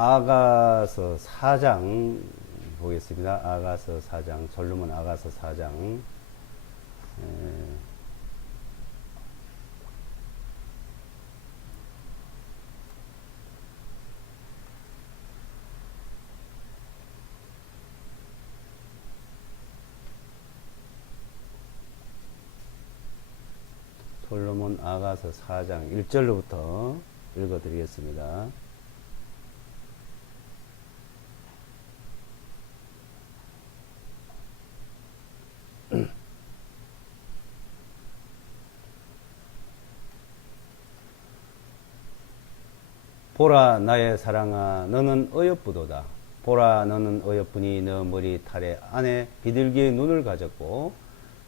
아가서 4장 보겠습니다. 아가서 4장, 솔로몬 아가서 4장. 솔로몬 아가서 4장 1절로부터 읽어드리겠습니다. 보라 나의 사랑아 너는 어여쁘도다. 보라 너는 어여쁘니 너 머리 탈의 안에 비둘기의 눈을 가졌고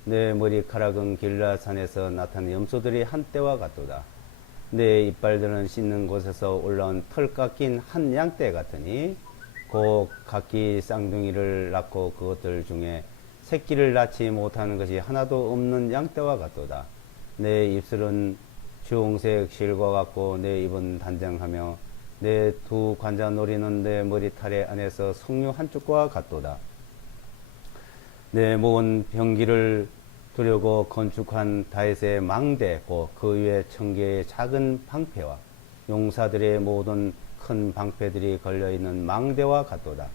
내 머리카락은 길라산에서 나타난 염소들이 한때와 같도다. 내 이빨들은 씻는 곳에서 올라온 털 깎인 한 양떼 같으니 곧 각기 쌍둥이를 낳고 그것들 중에 새끼를 낳지 못하는 것이 하나도 없는 양떼와 같도다. 내 입술은 주홍색 실과 같고 내 입은 단정하며 내 두 관자놀이는 내 머리털의 안에서 석류 한 쪽과 같도다. 내 목은 병기를 두려고 건축한 다윗의 망대 곧 그 위에 1000개의 작은 방패와 용사들의 모든 큰 방패들이 걸려있는 망대와 같도다.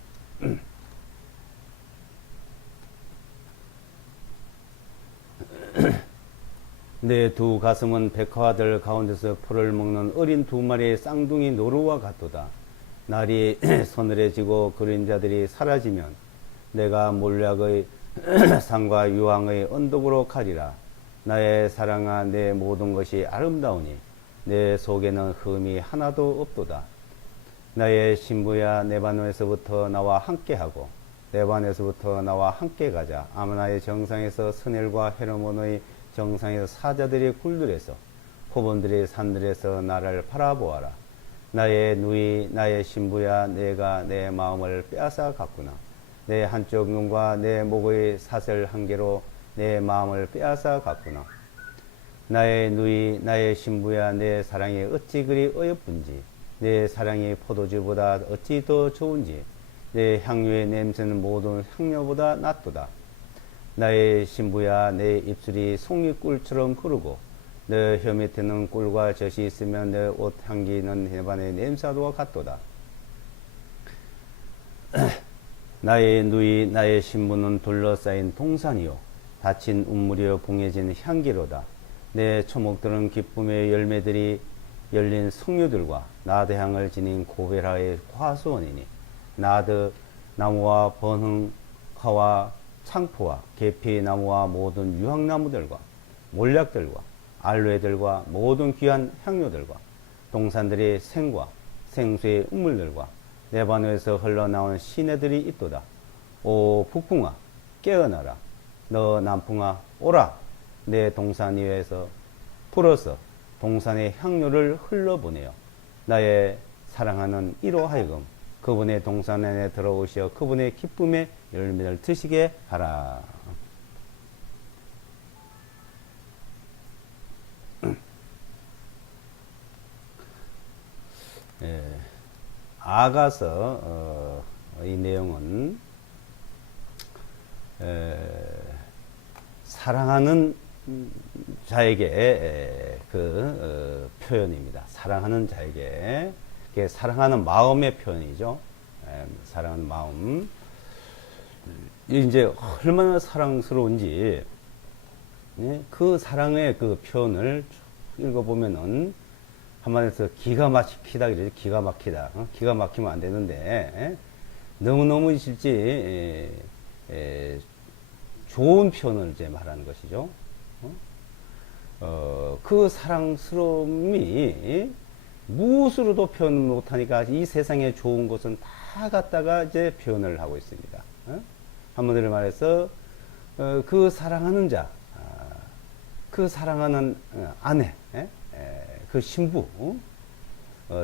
내 두 가슴은 백화들 가운데서 풀을 먹는 어린 2마리의 쌍둥이 노루와 같도다. 날이 서늘해지고 그림자들이 사라지면 내가 몰약의 산과 유황의 언덕으로 가리라. 나의 사랑아 내 모든 것이 아름다우니 내 속에는 흠이 하나도 없도다. 나의 신부야 레바논에서부터 나와 함께하고 레바논에서부터 나와 함께 가자. 아마나의 정상에서 스넬과 헤르몬의 정상에서 사자들이 굴들에서 호본들이 산들에서 나를 바라보아라. 나의 누이 나의 신부야 내가 내 마음을 빼앗아 갔구나. 내 한쪽 눈과 내 목의 사슬 한 개로 내 마음을 빼앗아 갔구나. 나의 누이 나의 신부야 내 사랑이 어찌 그리 어여쁜지 내 사랑이 포도주보다 어찌 더 좋은지 내 향유의 냄새는 모든 향료보다 낫도다. 나의 신부야 내 입술이 송이꿀처럼 흐르고 내 혀 밑에는 꿀과 젖이 있으면 내 옷 향기는 해반의 냄새와 같도다. 나의 누이 나의 신부는 둘러싸인 동산이요 닫힌 운물이요 봉해진 향기로다. 내 초목들은 기쁨의 열매들이 열린 석류들과 나드향을 지닌 고베라의 화수원이니 나드 나무와 번흥 화와 창포와 계피나무와 모든 유황나무들과 몰약들과 알로에들과 모든 귀한 향료들과 동산들이 생과 생수의 우물들과 레바논에서 흘러나온 시내들이 있도다. 오 북풍아 깨어나라. 너 남풍아 오라. 내 동산 위에서 불어서 동산의 향료를 흘러보내어 나의 사랑하는 이로 하여금 그분의 동산 안에 들어오시어 그분의 기쁨의 열매를 드시게 하라. 예, 아가서 이 내용은 사랑하는 자에게 그 표현입니다. 사랑하는 자에게 사랑하는 마음의 표현이죠. 사랑하는 마음. 이제 얼마나 사랑스러운지 그 사랑의 그 표현을 읽어보면은 한마디로 기가 막히다 그러죠. 기가 막히다. 기가 막히면 안 되는데 너무너무 실제 좋은 표현을 이제 말하는 것이죠. 그 사랑스러움이 무엇으로도 표현 못하니까 이 세상에 좋은 것은 다 갖다가 이제 표현을 하고 있습니다. 한마디로 말해서 그 사랑하는 자, 그 사랑하는 아내, 그 신부,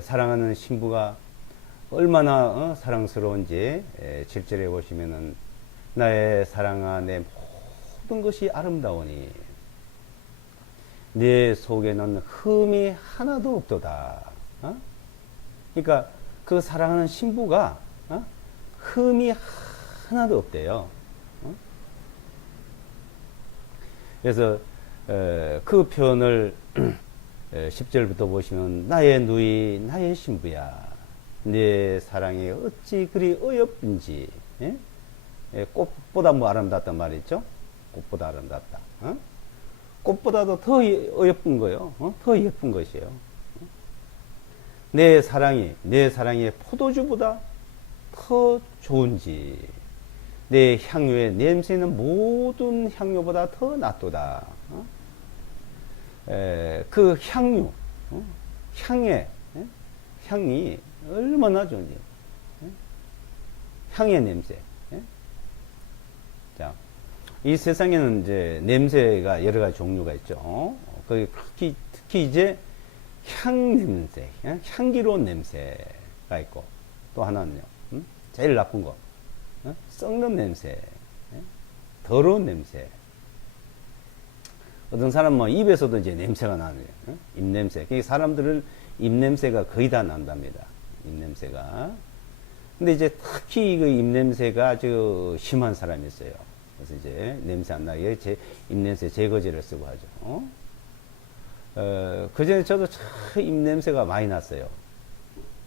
사랑하는 신부가 얼마나 사랑스러운지 7절에 보시면은 나의 사랑아 내 모든 것이 아름다우니 내 속에는 흠이 하나도 없도다. 그러니까 그 사랑하는 신부가 흠이 하나도 없대요. 그래서 그 표현을 10절부터 보시면 나의 누이 나의 신부야 내 사랑이 어찌 그리 어여쁜지. 예? 꽃보다 뭐 아름답단 말이죠. 꽃보다 아름답다. 꽃보다도 더 어여쁜 거요. 더 예쁜 것이에요. 내 사랑이 포도주보다 더 좋은지 내 향유의 냄새는 모든 향유보다 더 낫도다. 그 향유, 향이 얼마나 좋은지. 향의 냄새. 자, 이 세상에는 이제 냄새가 여러 가지 종류가 있죠. 특히 이제 향 냄새, 향기로운 냄새가 있고, 또 하나는요, 제일 나쁜 거, 썩는 냄새, 더러운 냄새. 어떤 사람은 뭐 입에서도 이제 냄새가 나네요. 입냄새. 사람들은 입냄새가 거의 다 난답니다. 입냄새가. 근데 이제 특히 그 입냄새가 아주 심한 사람이 있어요. 그래서 이제 냄새 안 나게 입냄새 제거제를 쓰고 하죠. 그전에 저도 참 입냄새가 많이 났어요.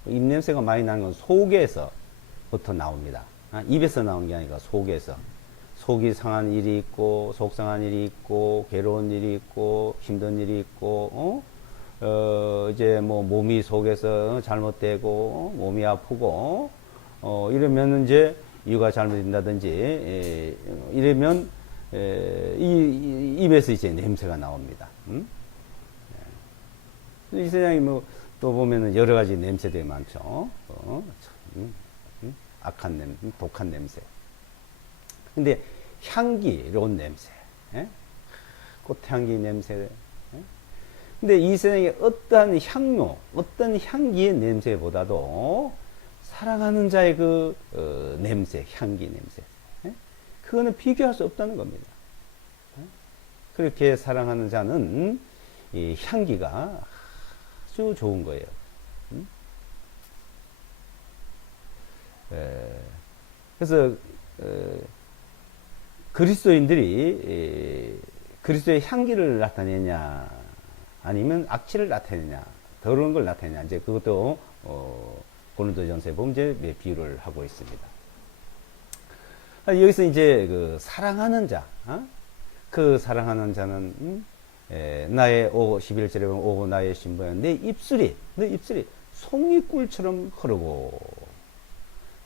입냄새가 많이 나는 건 속에서부터 나옵니다. 입에서 나오는 게 아니라 속에서. 속이 상한 일이 있고, 속상한 일이 있고, 괴로운 일이 있고, 힘든 일이 있고, 이제 뭐 몸이 속에서 잘못되고, 몸이 아프고, 이러면 이제 이유가 잘못된다든지, 이러면, 입에서 이제 냄새가 나옵니다. 이 세상에 뭐, 또 보면은 여러 가지 냄새들이 많죠. 악한 냄새, 독한 냄새. 근데 향기로운 냄새, 꽃향기 냄새. 근데 이 세상에 어떠한 향료, 어떤 향기의 냄새보다도 사랑하는 자의 그 냄새, 향기 냄새, 그거는 비교할 수 없다는 겁니다. 그렇게 사랑하는 자는 이 향기가 아주 좋은 거예요. 그래서 그리스도인들이 그리스도의 향기를 나타내냐 아니면 악취를 나타내냐 더러운 걸 나타내냐 이제 그것도 고린도전서에 보면 이제 비유를 하고 있습니다. 여기서 이제 그 사랑하는 자, 그 사랑하는 자는 나의 11절에 보면 오 나의 신부야 내 입술이 송이꿀처럼 흐르고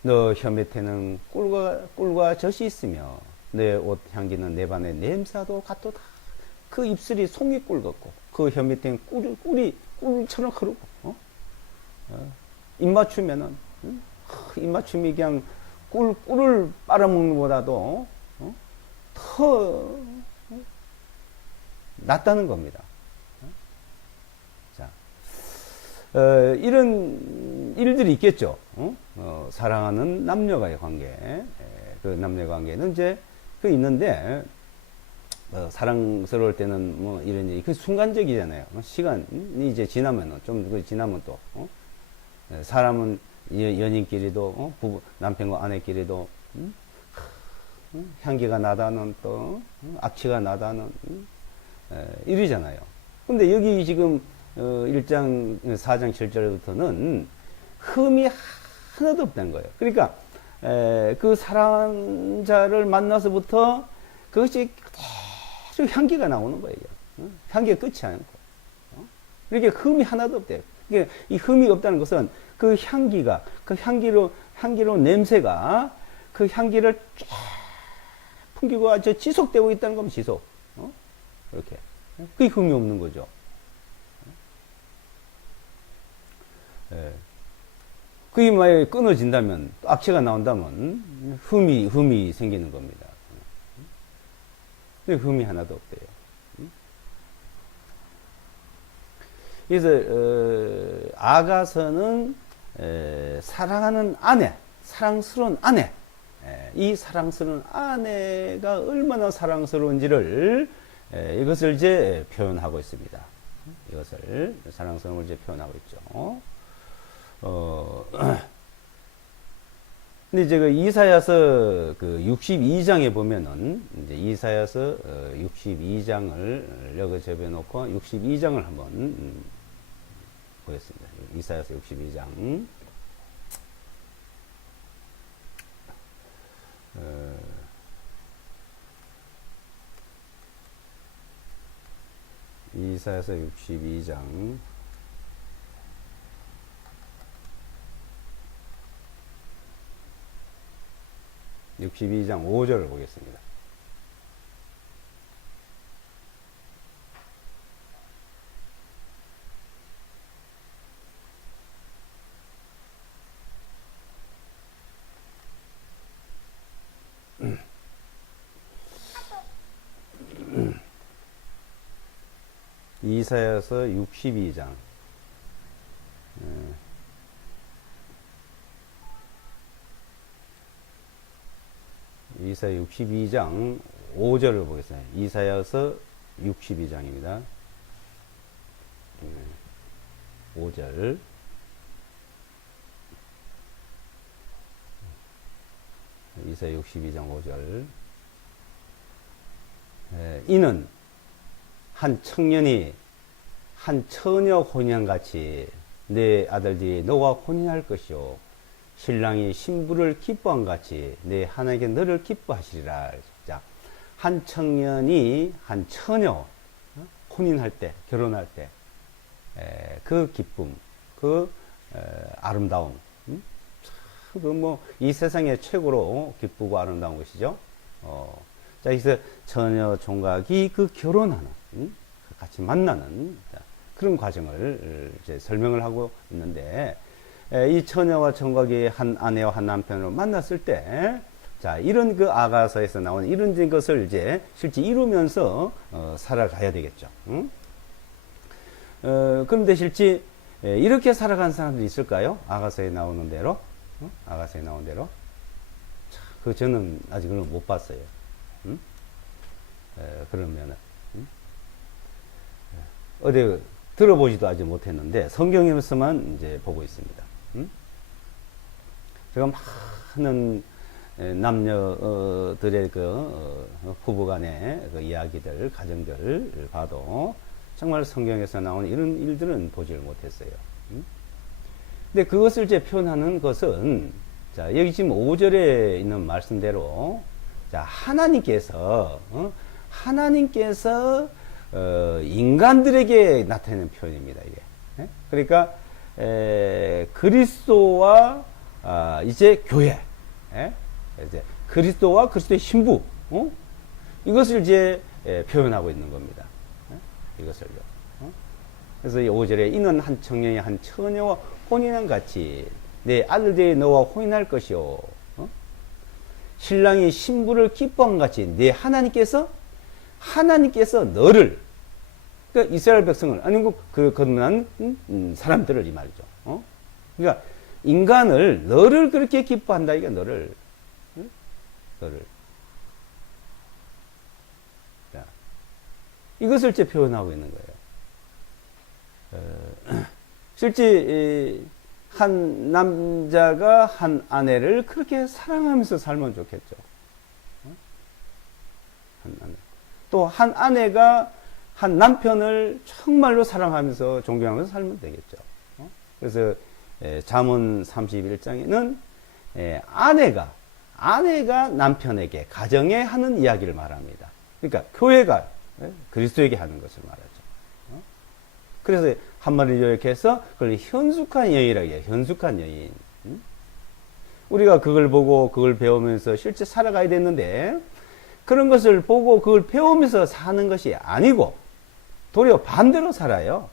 너 혀 밑에는 꿀과 젖이 있으며 내 옷 향기는 내 반의 냄새도 같도다. 그 입술이 송이꿀 같고 그 혀 밑에는 꿀처럼 흐르고 입 맞추면은 입 맞춤이 그냥 꿀을 빨아먹는 것보다도 더 낫다는 겁니다. 자, 이런 일들이 있겠죠. 사랑하는 남녀가의 관계, 그 남녀 관계는 이제 그 있는데 사랑스러울 때는 뭐 이런 일이 그 순간적이잖아요. 시간이 이제 지나면은 좀 지나면 또 사람은 연인끼리도 부부 남편과 아내끼리도 향기가 나다는 또 악취가 나다는 이러잖아요. 근데 여기 지금 1장 4장 7절부터는 흠이 하나도 없다는 거예요. 그러니까 그 사랑하는 자를 만나서부터 그것이 계속 향기가 나오는 거예요. 향기가 끝이 않고. 이렇게 흠이 하나도 없대요. 그러니까 이 흠이 없다는 것은 그 향기가, 그 향기로운 냄새가 그 향기를 쫙 풍기고 아주 지속되고 있다는 겁니다. 지속. 이렇게. 그게 흠이 없는 거죠. 그게 만약에 끊어진다면, 악취가 나온다면, 흠이 생기는 겁니다. 근데 흠이 하나도 없대요. 그래서, 아가서는, 사랑하는 아내, 사랑스러운 아내, 이 사랑스러운 아내가 얼마나 사랑스러운지를, 이것을 이제 표현하고 있습니다. 이것을, 사랑스러움을 이제 표현하고 있죠. 어, 근데 이제 그 이사야서 그 62장에 보면은 이제 이사야서 62장을 여기 접해놓고 62장을 한번 보겠습니다. 이사야서 62장. 이사야서 62장. 62장 5절을 보겠습니다. 이사야서 62장. 이사야 62장 5절을 보겠습니다. 이사야서 62장입니다. 5절. 이사야 62장 5절. 이는 한 청년이 한 처녀 혼인같이 내 아들들이 너와 혼인할 것이요 신랑이 신부를 기뻐한 같이 내 하나님께 너를 기뻐하시리라. 자, 한 청년이 한 처녀 혼인할 때, 결혼할 때 그 기쁨, 그 아름다움, 그 뭐 이 세상에 최고로 기쁘고 아름다운 것이죠. 자, 여기서 처녀 총각이 그 결혼하는, 같이 만나는 그런 과정을 이제 설명을 하고 있는데, 이 처녀와 총각이 한 아내와 한 남편으로 만났을 때, 자, 이런 그 아가서에서 나오는 이런 것을 이제 실제 이루면서 살아가야 되겠죠. 그런데 실제 이렇게 살아간 사람들이 있을까요? 아가서에 나오는 대로, 아가서에 나오는 대로. 자, 그 저는 아직은 못 봤어요. 그러면은 어디 들어보지도 아직 못했는데 성경에서만 이제 보고 있습니다. 제가 많은 남녀들의 그 부부간의 그 이야기들, 가정들을 봐도 정말 성경에서 나오는 이런 일들은 보지를 못했어요. 근데 그것을 이제 표현하는 것은, 자, 여기 지금 5절에 있는 말씀대로, 자, 하나님께서 인간들에게 나타내는 표현입니다, 이게. 그러니까, 그리스도와, 이제 교회, 이제 그리스도와 그리스도의 신부, 이것을 이제 표현하고 있는 겁니다. 이것을요. 그래서 이 5절에 이는 한 청년이 한 처녀와 혼인한 같이 내 아들들이 너와 혼인할 것이요. 신랑이 신부를 기뻐한 같이 내 하나님께서 너를, 그러니까 이스라엘 백성을, 아니면 그 건너난 사람들을 이 말이죠. 그러니까 인간을, 너를 그렇게 기뻐한다, 이게 너를. 자, 이것을 이제 표현하고 있는 거예요. 실제 한 남자가 한 아내를 그렇게 사랑하면서 살면 좋겠죠. 또 한 아내가 한 남편을 정말로 사랑하면서 존경하면서 살면 되겠죠. 그래서 잠언 31장에는 아내가 남편에게 가정에 하는 이야기를 말합니다. 그러니까 교회가 그리스도에게 하는 것을 말하죠. 그래서 한마디로 요약해서 그걸 현숙한 여인이라고 해요. 현숙한 여인. 우리가 그걸 보고 그걸 배우면서 실제 살아가야 되는데, 그런 것을 보고 그걸 배우면서 사는 것이 아니고 도리어 반대로 살아요.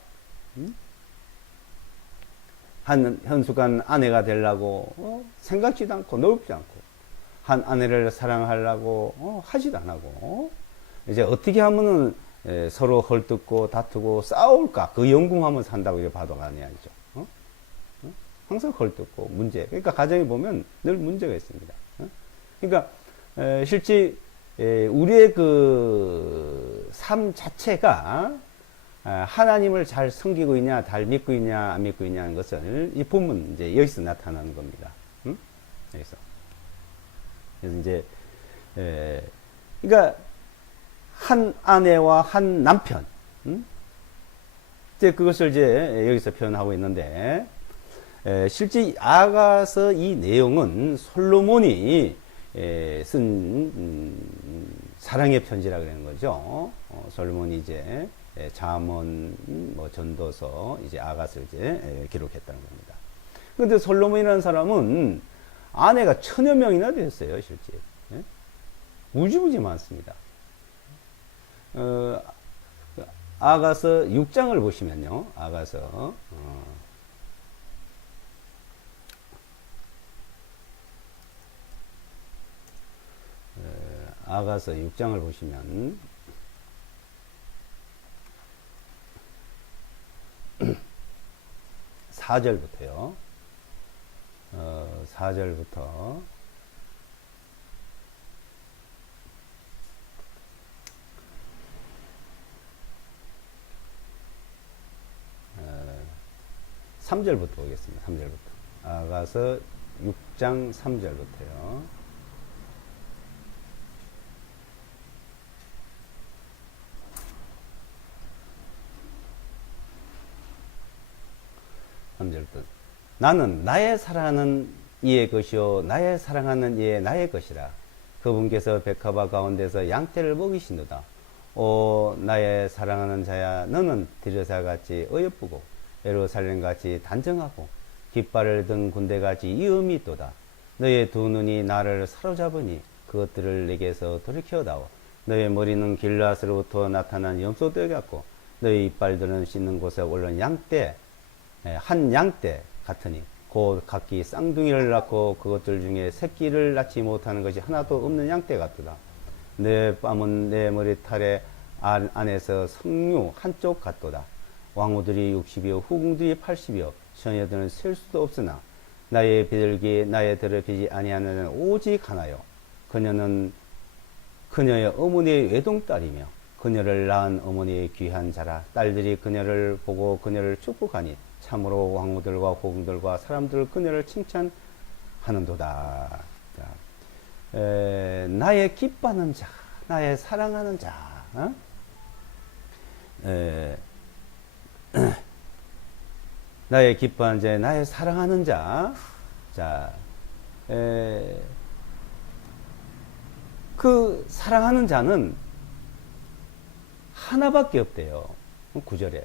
한 현숙한 아내가 되려고 생각지도 않고 넓지 않고, 한 아내를 사랑하려고 하지도 안 하고, 이제 어떻게 하면은 서로 헐뜯고 다투고 싸울까, 그 연궁하면 산다고 이렇게 봐도 아니죠. 항상 헐뜯고 문제. 그러니까 가정에 보면 늘 문제가 있습니다. 그러니까 실제 우리의 그 삶 자체가 하나님을 잘 섬기고 있냐, 잘 믿고 있냐, 안 믿고 있냐는 것을 이 본문 이제 여기서 나타나는 겁니다. 여기서. 그래서 이제 그러니까 한 아내와 한 남편, 이제 그것을 이제 여기서 표현하고 있는데 실제 아가서 이 내용은 솔로몬이 쓴 사랑의 편지라 그러는 거죠. 솔로몬이 이제 잠언, 뭐 전도서, 이제 아가서를 이제 기록했다는 겁니다. 그런데 솔로몬이라는 사람은 아내가 1000여 명이나 됐어요, 실제. 무지무지 많습니다. 아가서 6장을 보시면요, 아가서, 아가서 6장을 보시면, 4절부터요. 4절부터 3절부터 보겠습니다. 3절부터. 아가서 6장 3절부터요. 나는 나의 사랑하는 이의 것이요 나의 사랑하는 이의 나의 것이라. 그분께서 백합화 가운데서 양떼를 먹이신도다. 오 나의 사랑하는 자야, 너는 디르사같이 어여쁘고 예루살렘같이 단정하고 깃발을 든 군대같이 이음이 있도다. 너의 두 눈이 나를 사로잡으니 그것들을 내게서 돌이켜다오. 너의 머리는 길앗으로부터 나타난 염소떼 같고 너의 이빨들은 씻는 곳에 올른 양떼, 한 양떼 같으니 곧 각기 쌍둥이를 낳고 그것들 중에 새끼를 낳지 못하는 것이 하나도 없는 양떼 같도다. 내 뺨은 내 머리털의 안에서 석류 한쪽 같도다. 왕후들이 60이요 후궁들이 80이요 처녀들은 셀 수도 없으나 나의 비둘기 나의 더럽히지 아니하는 오직 하나요. 그녀는 그녀의 어머니의 외동딸이며 그녀를 낳은 어머니의 귀한 자라. 딸들이 그녀를 보고 그녀를 축복하니 참으로 왕후들과 호궁들과 사람들 그녀를 칭찬하는도다. 나의 기뻐하는 자, 나의 사랑하는 자, 나의 기뻐하는 자, 나의 사랑하는 자. 자, 그 사랑하는 자는 하나밖에 없대요. 9절에.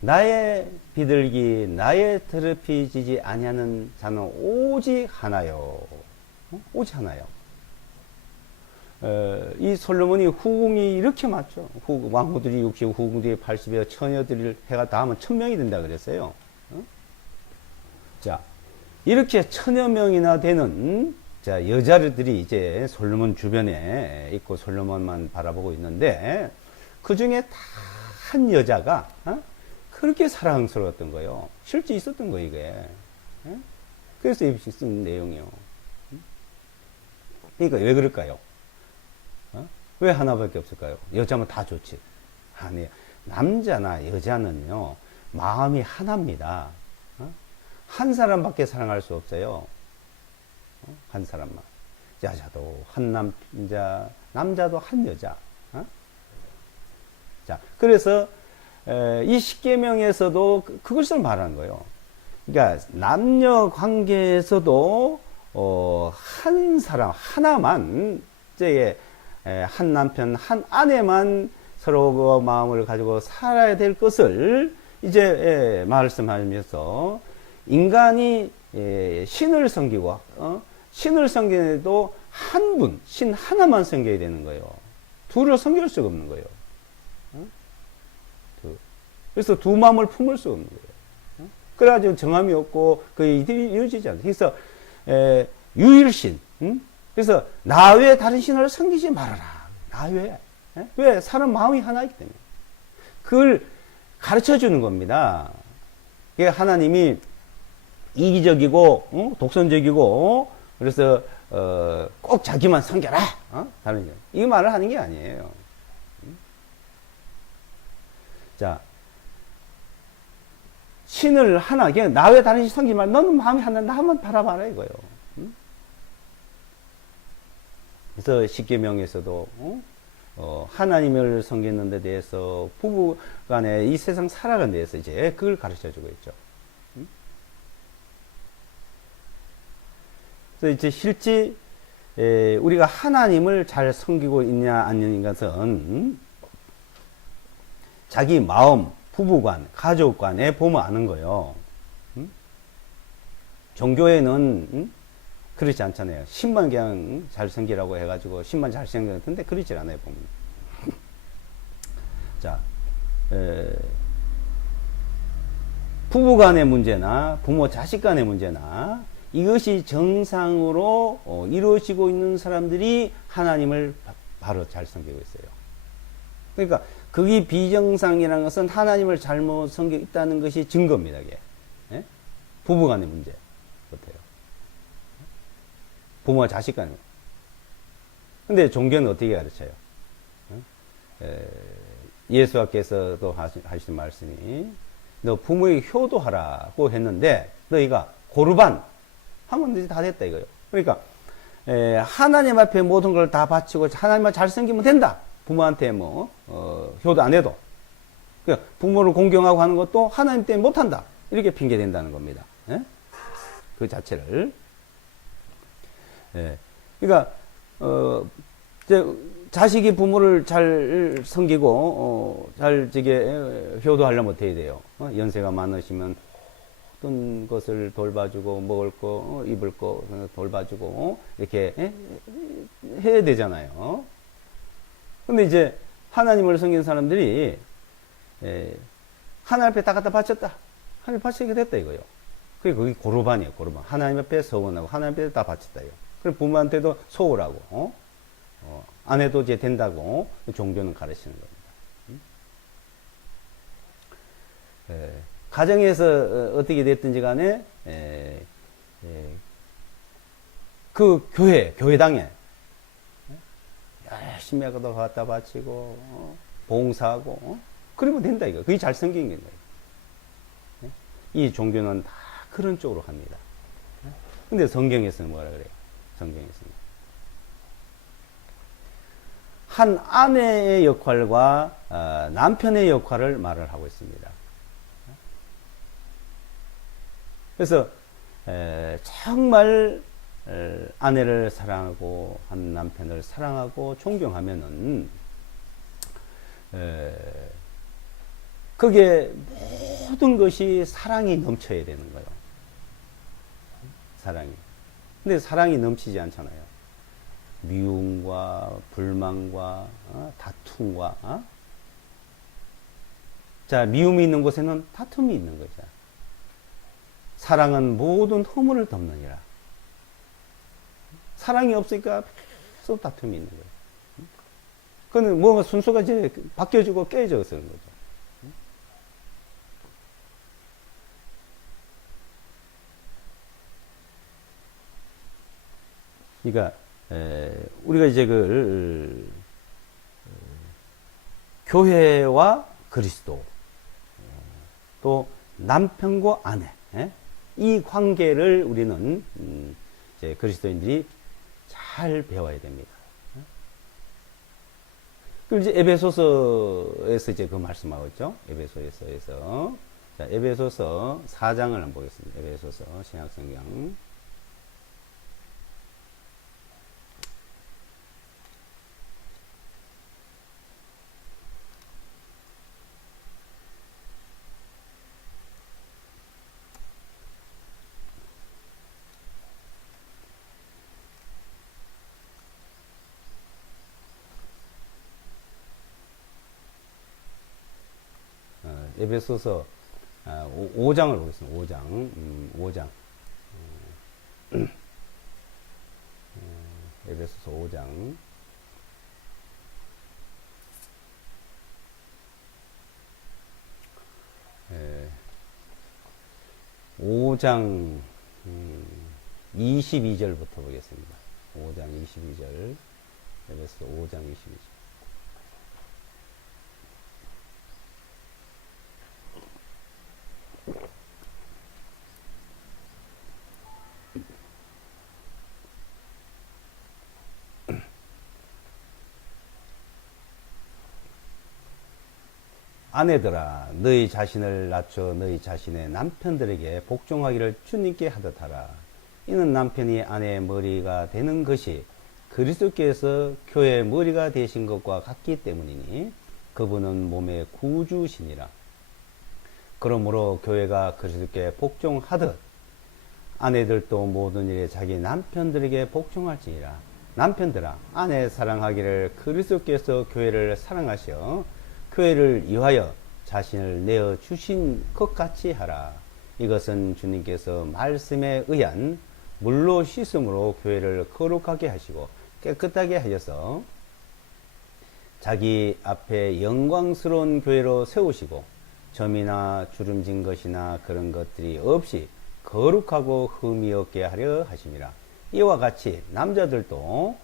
나의 비둘기 나의 더럽히지 아니하는 자는 오직 하나요. 오직 하나요. 이 솔로몬이 후궁이 이렇게 많죠. 왕후들이 60, 후궁들이 80여, 처녀들을 해가 다 하면 1000명이 된다 그랬어요. 자, 이렇게 1000여 명이나 되는 자 여자들이 이제 솔로몬 주변에 있고 솔로몬만 바라보고 있는데 그 중에 다 한 여자가 그렇게 사랑스러웠던 거예요. 실제 있었던 거예요, 이게. 그래서 이 쓴 내용이요. 그러니까 왜 그럴까요? 왜 하나밖에 없을까요? 여자면 다 좋지. 아니, 남자나 여자는요, 마음이 하나입니다. 한 사람밖에 사랑할 수 없어요. 한 사람만. 여자도 한 남자, 남자도 한 여자. 자, 그래서 이 십계명에서도 그것을 말하는 거예요. 그러니까 남녀 관계에서도 한 사람 하나만 이제 한 남편 한 아내만 서로 마음을 가지고 살아야 될 것을 이제 말씀하면서 인간이 신을 섬기고 신을 섬기는데도 한 분, 신 하나만 섬겨야 되는 거예요. 둘을 섬길 수가 없는 거예요. 그래서 두 마음을 품을 수 없는 거예요. 그래가지고 정함이 없고 그게 이루어지지 않아요. 그래서 유일신. 그래서 나 외에 다른 신을 섬기지 말아라. 나 외에. 왜? 사람 마음이 하나이기 때문에. 그걸 가르쳐 주는 겁니다. 하나님이 이기적이고 독선적이고 그래서 꼭 자기만 섬겨라. 다른 이 말을 하는 게 아니에요. 자, 신을 하나, 그냥 나 외 다른 신 섬기지 말고 너는 마음이 하나, 나 한번 바라봐라 이거요. 응? 그래서 십계명에서도 하나님을 섬기는 데 대해서 부부 간에 이 세상 살아가는 데 대해서 이제 그걸 가르쳐 주고 있죠. 응? 그래서 이제 실제 우리가 하나님을 잘 섬기고 있냐 아닌 것은 자기 마음, 부부관, 가족관에 보면 아는 거예요. 응? 종교에는 그렇지 않잖아요. 신만 그냥 잘 섬기라고 해가지고 신만 잘 섬기는 텐데 그렇지 않아요, 보면. 자, 부부간의 문제나 부모 자식 간의 문제나 이것이 정상으로 이루어지고 있는 사람들이 하나님을 바로 잘 섬기고 있어요. 그러니까 그게 비정상이라는 것은 하나님을 잘못 섬기고 있다는 것이 증거입니다. 이게. 예? 부부간의 문제 같아요. 부모와 자식 간의 문제. 근데 종교는 어떻게 가르쳐요? 예수님께서도 하신 말씀이 너 부모에게 효도하라고 했는데 너희가 고르반 하면 이제 다 됐다 이거예요. 그러니까 하나님 앞에 모든 걸 다 바치고 하나님만 잘 섬기면 된다. 부모한테 효도 안 해도. 그러니까 부모를 공경하고 하는 것도 하나님 때문에 못한다. 이렇게 핑계 댄다는 겁니다. 예? 그 자체를. 예. 그러니까, 이제 자식이 부모를 잘 섬기고, 잘 효도하려면 어떻게 돼요? 연세가 많으시면 모든 것을 돌봐주고, 먹을 거, 입을 거 돌봐주고, 이렇게 해야 되잖아요. 근데 이제 하나님을 섬기는 사람들이 하나님 앞에 다 갖다 바쳤다. 하나님 바치게 됐다 이거요. 그게 거기 고르반이에요. 고르반. 하나님 앞에 서원하고 하나님 앞에 다 바쳤다 이거. 그리고 부모한테도 소홀하고 안 해도 이제 된다고 종교는 가르치는 겁니다. 가정에서 어떻게 됐든지 간에 그 교회당에 열심히 하고도 갖다 바치고 봉사하고 그러면 된다 이거. 그게 잘 섬긴 거예요. 이 종교는 다 그런 쪽으로 합니다. 근데 성경에서는 뭐라 그래요? 성경에서는 한 아내의 역할과 남편의 역할을 말을 하고 있습니다. 그래서 정말 아내를 사랑하고 한 남편을 사랑하고 존경하면은 그게 모든 것이 사랑이 넘쳐야 되는 거예요. 사랑이. 근데 사랑이 넘치지 않잖아요. 미움과 불만과 다툼과 자, 미움이 있는 곳에는 다툼이 있는 거죠. 사랑은 모든 허물을 덮느니라. 사랑이 없으니까 계속 다툼이 있는 거예요. 그건 뭔가 순서가 이제 바뀌어지고 깨져서 그런 거죠. 그러니까 우리가 이제 교회와 그리스도 또 남편과 아내 이 관계를 우리는 이제 그리스도인들이 잘 배워야 됩니다. 그리고 이제 에베소서에서 이제 그 말씀하고 있죠. 에베소서에서 자, 에베소서 4장을 한번 보겠습니다. 에베소서 신약성경. 에베소서 5장을 보겠습니다. 5장. 에베소서 5장. 5장 22절부터 보겠습니다. 5장 22절. 에베소서 5장 22절. 아내들아 너희 자신을 낮춰 너희 자신의 남편들에게 복종하기를 주님께 하듯 하라. 이는 남편이 아내의 머리가 되는 것이 그리스도께서 교회의 머리가 되신 것과 같기 때문이니 그분은 몸의 구주시니라. 그러므로 교회가 그리스도께 복종하듯 아내들도 모든 일에 자기 남편들에게 복종할지니라. 남편들아 아내 사랑하기를 그리스도께서 교회를 사랑하셔 교회를 위하여 자신을 내어 주신 것 같이 하라. 이것은 주님께서 말씀에 의한 물로 씻음으로 교회를 거룩하게 하시고 깨끗하게 하셔서 자기 앞에 영광스러운 교회로 세우시고 점이나 주름진 것이나 그런 것들이 없이 거룩하고 흠이 없게 하려 하심이라. 이와 같이 남자들도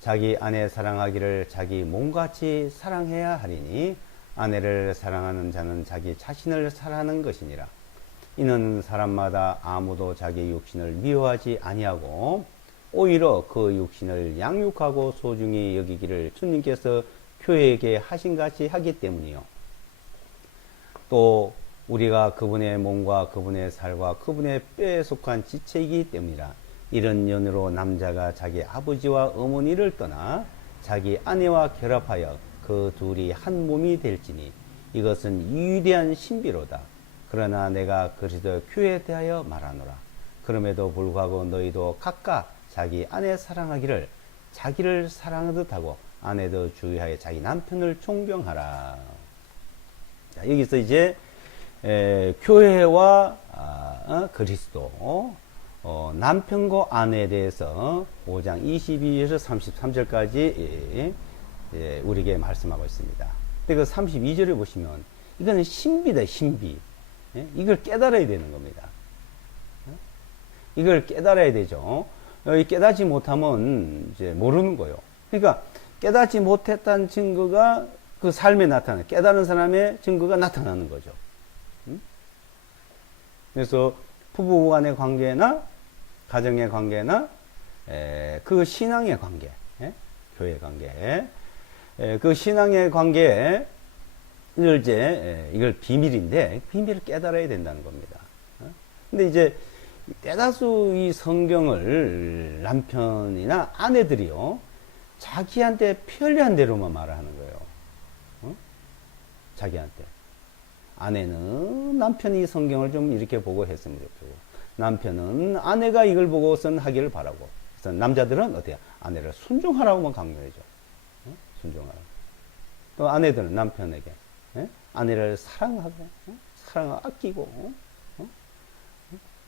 자기 아내 사랑하기를 자기 몸같이 사랑해야 하리니 아내를 사랑하는 자는 자기 자신을 사랑하는 것이니라. 이는 사람마다 아무도 자기 육신을 미워하지 아니하고 오히려 그 육신을 양육하고 소중히 여기기를 주님께서 교회에게 하신 같이 하기 때문이요. 또 우리가 그분의 몸과 그분의 살과 그분의 뼈에 속한 지체이기 때문이라. 이런 연유로 남자가 자기 아버지와 어머니를 떠나 자기 아내와 결합하여 그 둘이 한 몸이 될지니 이것은 유일한 신비로다. 그러나 내가 그리스도 교회에 대하여 말하노라. 그럼에도 불구하고 너희도 각각 자기 아내 사랑하기를 자기를 사랑하듯 하고 아내도 주의하여 자기 남편을 존경하라. 자, 여기서 이제 교회와 그리스도 남편과 아내에 대해서 5장 22절에서 33절까지 우리에게 말씀하고 있습니다. 근데 그 32절에 보시면 이거는 신비다, 신비. 이걸 깨달아야 되는 겁니다. 이걸 깨달아야 되죠. 깨닫지 못하면 이제 모르는 거예요. 그러니까 깨닫지 못했다는 증거가 그 삶에 나타나는, 깨달은 사람의 증거가 나타나는 거죠. 그래서 부부 간의 관계나 가정의 관계나 그 신앙의 관계, 교회 관계, 그 신앙의 관계에 이걸 비밀인데 비밀을 깨달아야 된다는 겁니다. 근데 이제 대다수 이 성경을 남편이나 아내들이요 자기한테 편리한 대로만 말하는 거예요. 자기한테. 아내는 남편이 성경을 좀 이렇게 보고 했으면 좋겠고 남편은 아내가 이걸 보고선 하기를 바라고. 그래서 남자들은 어때요? 아내를 순종하라고만 강요해줘. 순종하라. 또 아내들은 남편에게 아내를 사랑하고 사랑하고 아끼고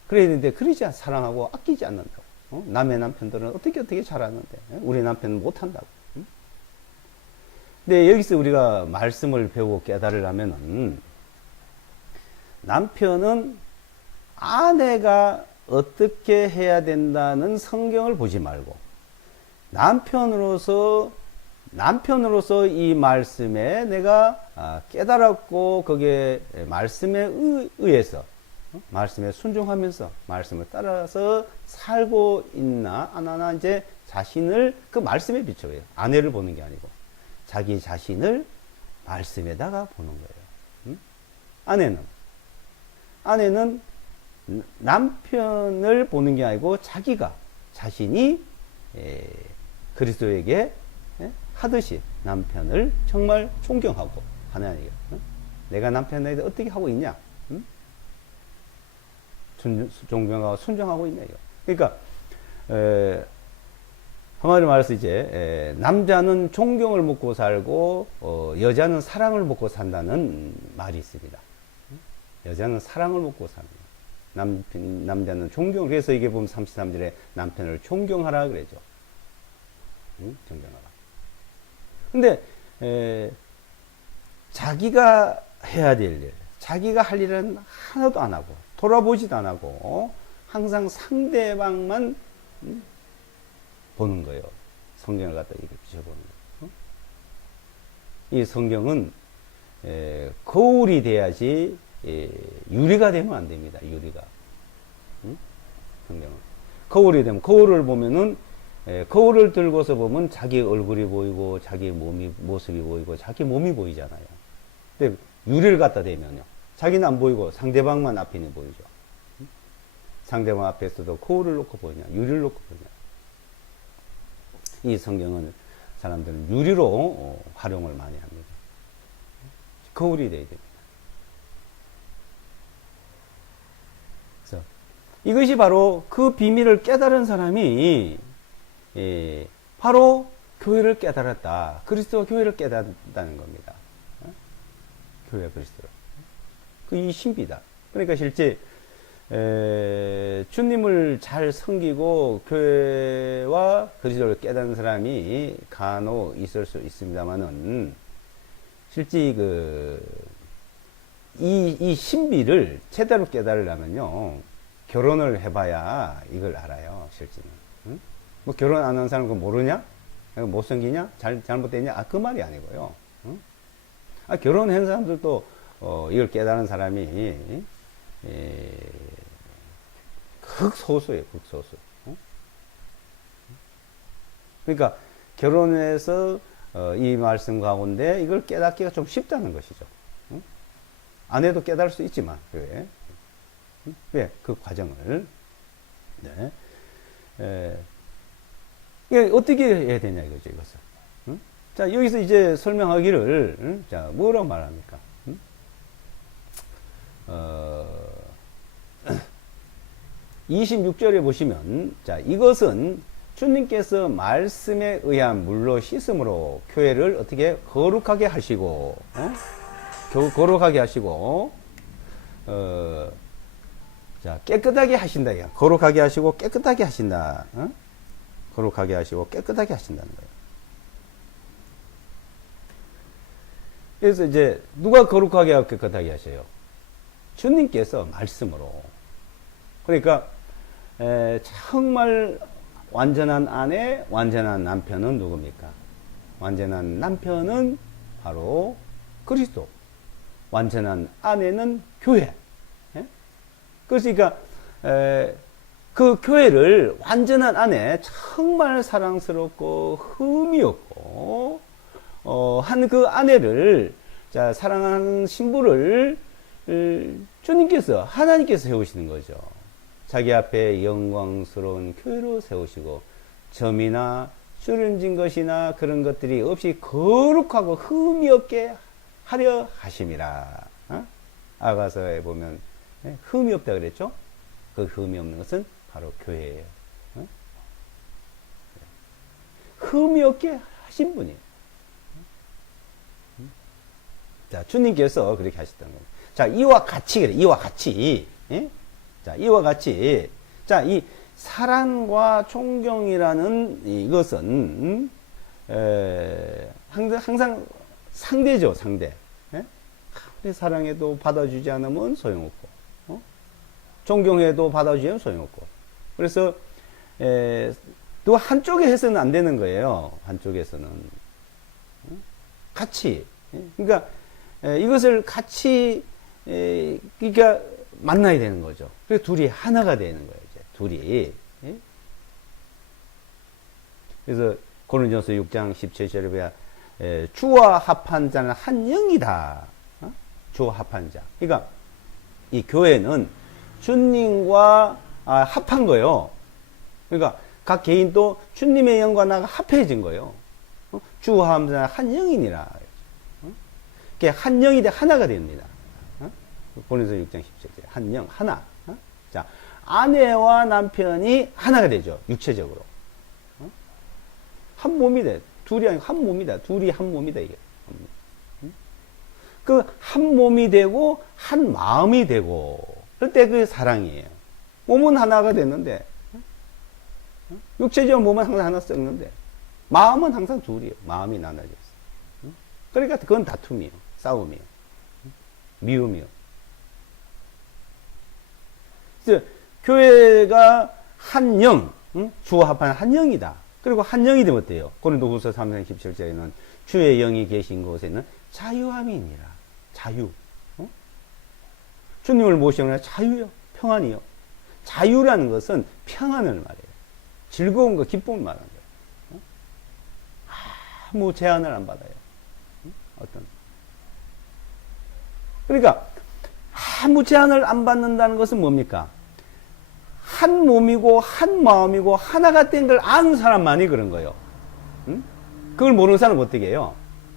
그래야 되는데 그러지 않 사랑하고 아끼지 않는다고. 남의 남편들은 어떻게 잘하는데 우리 남편은 못한다고. 근데 여기서 우리가 말씀을 배우고 깨달으려면은 남편은 아내가 어떻게 해야 된다는 성경을 보지 말고 남편으로서 이 말씀에 내가 깨달았고 거기에 말씀에 의해서 말씀에 순종하면서 말씀을 따라서 살고 있나 안 하나 이제 자신을 그 말씀에 비춰요. 아내를 보는 게 아니고 자기 자신을 말씀에다가 보는 거예요. 아내는 남편을 보는 게 아니고 자신이 그리스도에게 하듯이 남편을 정말 존경하고 하나님이요. 내가 남편에게 어떻게 하고 있냐? 존경하고 순종하고 있냐? 그러니까 한마디로 말해서 이제 남자는 존경을 먹고 살고 여자는 사랑을 먹고 산다는 말이 있습니다. 여자는 사랑을 먹고 삽니다. 남자는 존경. 그래서 이게 보면 33절에 남편을 존경하라 그러죠. 존경하라. 근데 자기가 해야 될 일, 자기가 할 일은 하나도 안 하고 돌아보지도 안 하고 항상 상대방만 보는 거예요. 성경을 갖다 이렇게 비춰보는 거예요. 이 성경은 거울이 돼야지 유리가 되면 안 됩니다. 유리가. 성경은 거울이 되면 거울을 보면은 거울을 들고서 보면 자기 얼굴이 보이고 자기 모습이 보이고 자기 몸이 보이잖아요. 근데 유리를 갖다 대면요. 자기는 안 보이고 상대방만 앞에 있는 보이죠. 상대방 앞에서도 거울을 놓고 보냐, 유리를 놓고 보냐. 이 성경은 사람들은 유리로 활용을 많이 합니다. 거울이 되어야 됩니다. 그래서 이것이 바로 그 비밀을 깨달은 사람이 바로 교회를 깨달았다. 그리스도 교회를 깨달았다는 겁니다. 교회 그리스도. 그 이 신비다. 그러니까 실제 주님을 잘 섬기고 교회와 그리스도를 깨닫는 사람이 간혹 있을 수 있습니다만은 실제 이 신비를 제대로 깨달으려면요 결혼을 해봐야 이걸 알아요. 실제는. 응? 뭐 결혼 안 한 사람 그거 모르냐? 못 섬기냐? 잘못됐냐? 그 말이 아니고요. 응? 결혼한 사람들도 이걸 깨달은 사람이 극소수예요. 극소수. 그러니까 결혼해서 이 말씀 가운데 이걸 깨닫기가 좀 쉽다는 것이죠. 안 해도 깨달을 수 있지만 왜? 그 과정을. 네. 이게 어떻게 해야 되냐 이거죠. 이것을. 자, 여기서 이제 설명하기를 자, 뭐라고 말합니까? 26절에 보시면, 자, 이것은 주님께서 말씀에 의한 물로 씻음으로 교회를 어떻게 거룩하게 하시고, 거룩하게 하시고, 자, 깨끗하게 하신다. 거룩하게 하시고 깨끗하게 하신다. 거룩하게 하시고 깨끗하게 하신다는 거예요. 그래서 이제 누가 거룩하게 하고 깨끗하게 하셔요? 주님께서 말씀으로. 그러니까 정말 완전한 아내, 완전한 남편은 누굽니까? 완전한 남편은 바로 그리스도. 완전한 아내는 교회. 그러니까 그 교회를 완전한 아내, 정말 사랑스럽고 흠이 없고 한 그 아내를, 자, 사랑하는 신부를 주님께서, 하나님께서 세우시는 거죠. 자기 앞에 영광스러운 교회로 세우시고 점이나 주름진 것이나 그런 것들이 없이 거룩하고 흠이 없게 하려 하심이라. 아가서에 보면 흠이 없다 그랬죠? 그 흠이 없는 것은 바로 교회예요. 흠이 없게 하신 분이에요. 자, 주님께서 그렇게 하셨다는 겁니다. 자, 이와 같이, 그래. 이와 같이. 예? 자, 이와 같이. 자, 이 사랑과 존경이라는 이것은, 항상 상대죠, 상대. 예? 사랑해도 받아주지 않으면 소용없고, 존경해도 받아주지 않으면 소용없고. 그래서, 또 한쪽에 해서는 안 되는 거예요. 한쪽에서는. 같이. 그러니까, 이것을 같이, 그러니까 만나야 되는 거죠. 그래서 둘이 하나가 되는 거예요, 이제. 둘이. 그래서 고린도전서 6장 17절에 보면, 주와 합한 자는 한 영이다. 주와 합한 자. 그러니까 이 교회는 주님과 합한 거예요. 그러니까 각 개인도 주님의 영과 나가 합해진 거예요. 주와 합한 자는 한 영이니라. 한 영이 돼 하나가 됩니다. 고린도서 6장 17절. 한 영, 하나. 자, 아내와 남편이 하나가 되죠. 육체적으로. 한 몸이 돼. 둘이 아니고 한 몸이다. 둘이 한 몸이다, 이게. 그 한 몸이 되고, 한 마음이 되고, 그때 그 사랑이에요. 몸은 하나가 됐는데, 육체적인 몸은 항상 하나 썩는데, 마음은 항상 둘이에요. 마음이 나눠져 있어요. 그러니까 그건 다툼이에요. 싸움이에요. 미움이요. 그래서 교회가 한 영, 주와 합한 한 영이다. 그리고 한 영이 되면 어때요? 고린도후서 3장 17절에는 주의 영이 계신 곳에는 자유함이니라. 자유. 주님을 모시면 자유요. 평안이요. 자유라는 것은 평안을 말해요. 즐거움과 기쁨을 말하는 거예요. 아무 제한을 안 받아요. 어떤 그러니까 아무 제한을 안 받는다는 것은 뭡니까? 한 몸이고 한 마음이고 하나가 된 걸 아는 사람만이 그런 거예요. 응? 그걸 모르는 사람은 어떻게 해요?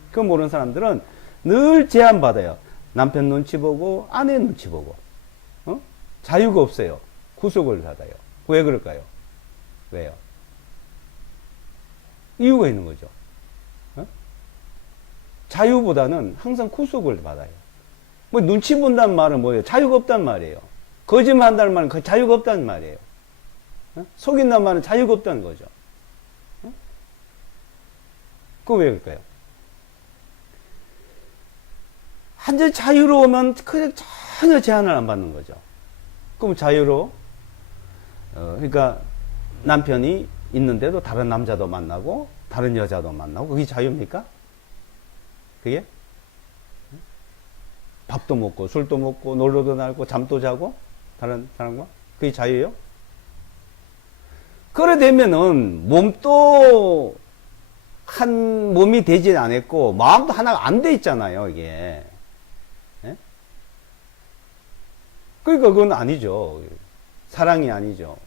그걸 모르는 사람들은 늘 제한받아요. 남편 눈치 보고 아내 눈치 보고 자유가 없어요. 구속을 받아요. 왜 그럴까요? 왜요? 이유가 있는 거죠. 자유보다는 항상 구속을 받아요. 뭐 눈치 본다는 말은 뭐예요? 자유가 없단 말이에요. 거짓말 한다는 말은 자유가 없다는 말이에요. 속인다는 말은 자유가 없다는 거죠. 그거 왜 그럴까요? 완전 자유로우면 전혀 제한을 안 받는 거죠. 그럼 그러니까 남편이 있는데도 다른 남자도 만나고 다른 여자도 만나고 그게 자유입니까? 그게? 밥도 먹고 술도 먹고 놀러도 나고 잠도 자고 다른 사람과 그게 자유예요? 그래 되면은 몸도 한 몸이 되지 않았고 마음도 하나가 안 돼 있잖아요, 이게. 예? 그러니까 그건 아니죠. 사랑이 아니죠.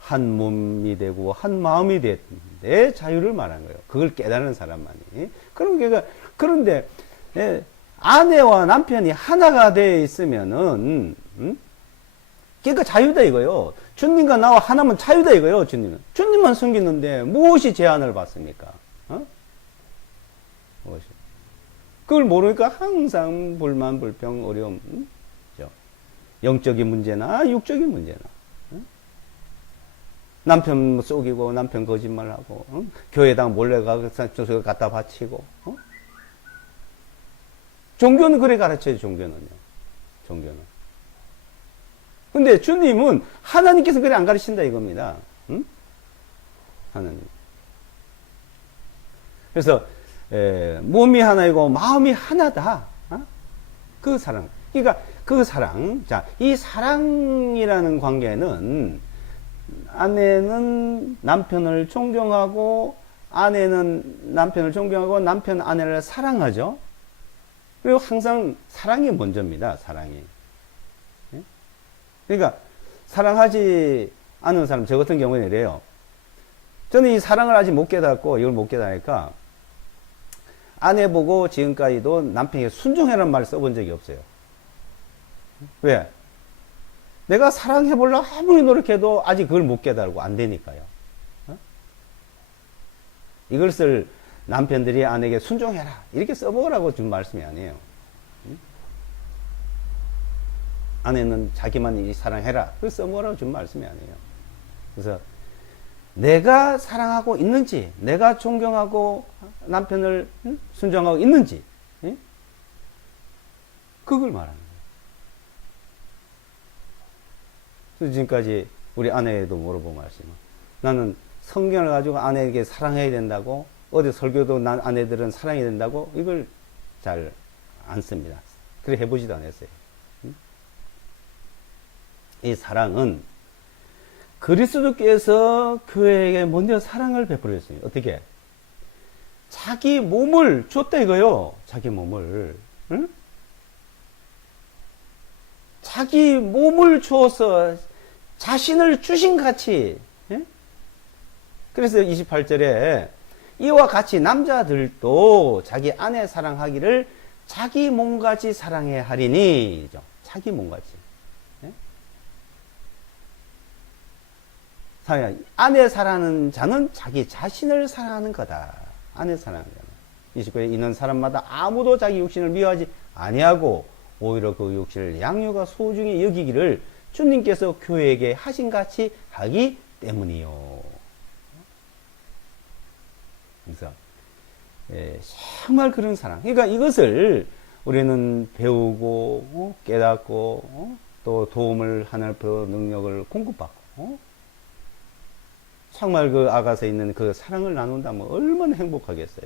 한 몸이 되고 한 마음이 됐는데 자유를 말한 거예요. 그걸 깨달은 사람만이. 그런데 아내와 남편이 하나가 되어 있으면은 그러니까 자유다 이거요. 주님과 나와 하나면 자유다 이거요. 주님만 섬기는데 무엇이 제한을 받습니까? 무엇이? 그걸 모르니까 항상 불만, 불평, 어려움, 영적인 문제나 육적인 문제나. 남편 속이고 남편 거짓말하고 교회당 몰래 가서 갖다 바치고 종교는 그래 가르쳐요. 종교는 근데 주님은 하나님께서 그래 안 가르친다 이겁니다. 하나님. 그래서 몸이 하나이고 마음이 하나다. 그 사랑. 그러니까 그 사랑. 자, 이 사랑이라는 관계는 아내는 남편을 존경하고 아내는 남편을 존경하고 남편 아내를 사랑하죠. 그리고 항상 사랑이 먼저입니다. 사랑이. 그러니까 사랑하지 않는 사람, 저 같은 경우는 이래요. 저는 이 사랑을 아직 못 깨닫고 이걸 못 깨달으니까 아내 보고 지금까지도 남편에게 순종해라는 말을 써본 적이 없어요. 왜? 내가 사랑해보려고 아무리 노력해도 아직 그걸 못 깨달고 안 되니까요. 이것을 남편들이 아내에게 순종해라 이렇게 써보라고 준 말씀이 아니에요. 아내는 자기만 사랑해라 그걸 써보라고 준 말씀이 아니에요. 그래서 내가 사랑하고 있는지 내가 존경하고 남편을 순종하고 있는지 그걸 말하는 거예요. 그래서 지금까지 우리 아내에도 물어본 말씀은 나는 성경을 가지고 아내에게 사랑해야 된다고 어디 설교도 난 아내들은 사랑해야 된다고 이걸 잘 안 씁니다. 그래 해보지도 않았어요. 이 사랑은 그리스도께서 교회에게 먼저 사랑을 베풀었어요. 어떻게? 자기 몸을 줬다 이거요. 자기 몸을. 응? 자기 몸을 주어서 자신을 주신 같이. 예? 그래서 28절에 이와 같이 남자들도 자기 아내 사랑하기를 자기 몸같이 사랑해야 하리니. 자기 몸같이. 아내 사랑하는 자는 자기 자신을 사랑하는 거다. 아내 사랑하는 자는. 29에 있는 사람마다 아무도 자기 육신을 미워하지 아니하고 오히려 그 육신을 양육과 소중히 여기기를 주님께서 교회에게 하신 같이 하기 때문이요. 그래서 정말 그런 사랑. 그러니까 이것을 우리는 배우고 깨닫고 또 도움을 하는 능력을 공급받고 정말 그 아가서에 있는 그 사랑을 나눈다면 얼마나 행복하겠어요.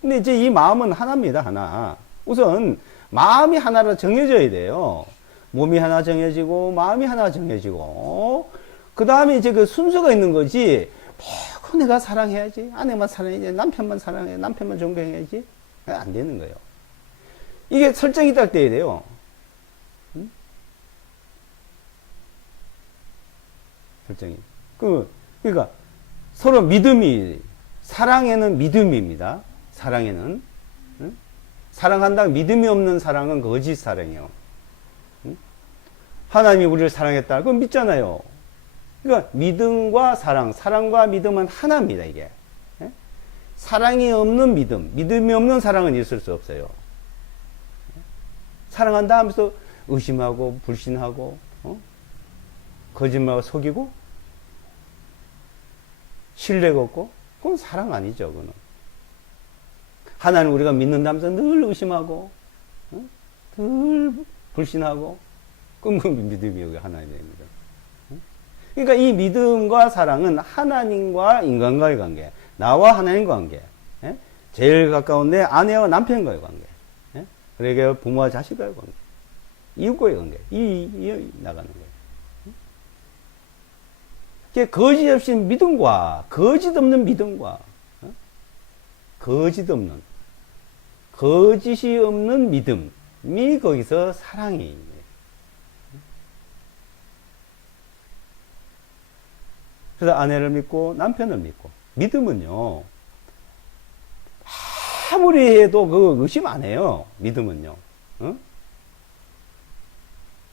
근데 이제 이 마음은 하나입니다. 하나. 우선 마음이 하나로 정해져야 돼요. 몸이 하나 정해지고 마음이 하나 정해지고 그 다음에 이제 그 순서가 있는 거지. 매우 내가 사랑해야지. 아내만 사랑해야지. 남편만 사랑해. 남편만 존경해야지. 안 되는 거예요. 이게 설정이 딱 돼야 돼요. 응? 설정이. 그러니까 서로 믿음이, 사랑에는 믿음입니다. 사랑에는. 응? 사랑한다. 믿음이 없는 사랑은 거짓 사랑이에요. 응? 하나님이 우리를 사랑했다. 그건 믿잖아요. 그러니까 믿음과 사랑, 사랑과 믿음은 하나입니다, 이게. 예? 사랑이 없는 믿음, 믿음이 없는 사랑은 있을 수 없어요. 사랑한다 하면서 의심하고 불신하고 거짓말하고 속이고 신뢰가 없고 그건 사랑 아니죠. 그거는 하나님 우리가 믿는다면서 늘 의심하고 늘 불신하고 그건 믿음이 하나님입니다. 그러니까 이 믿음과 사랑은 하나님과 인간과의 관계, 나와 하나님과 관계, 제일 가까운 내 아내와 남편과의 관계, 그러게 부모와 자식과의 관계, 이웃과의 관계, 이 나가는 거예요. 거짓 없이 믿음과 거짓 없는 믿음과 거짓 없는 거짓이 없는 믿음이 거기서 사랑이. 그래서 아내를 믿고 남편을 믿고 믿음은요 아무리 해도 그 의심 안 해요. 믿음은요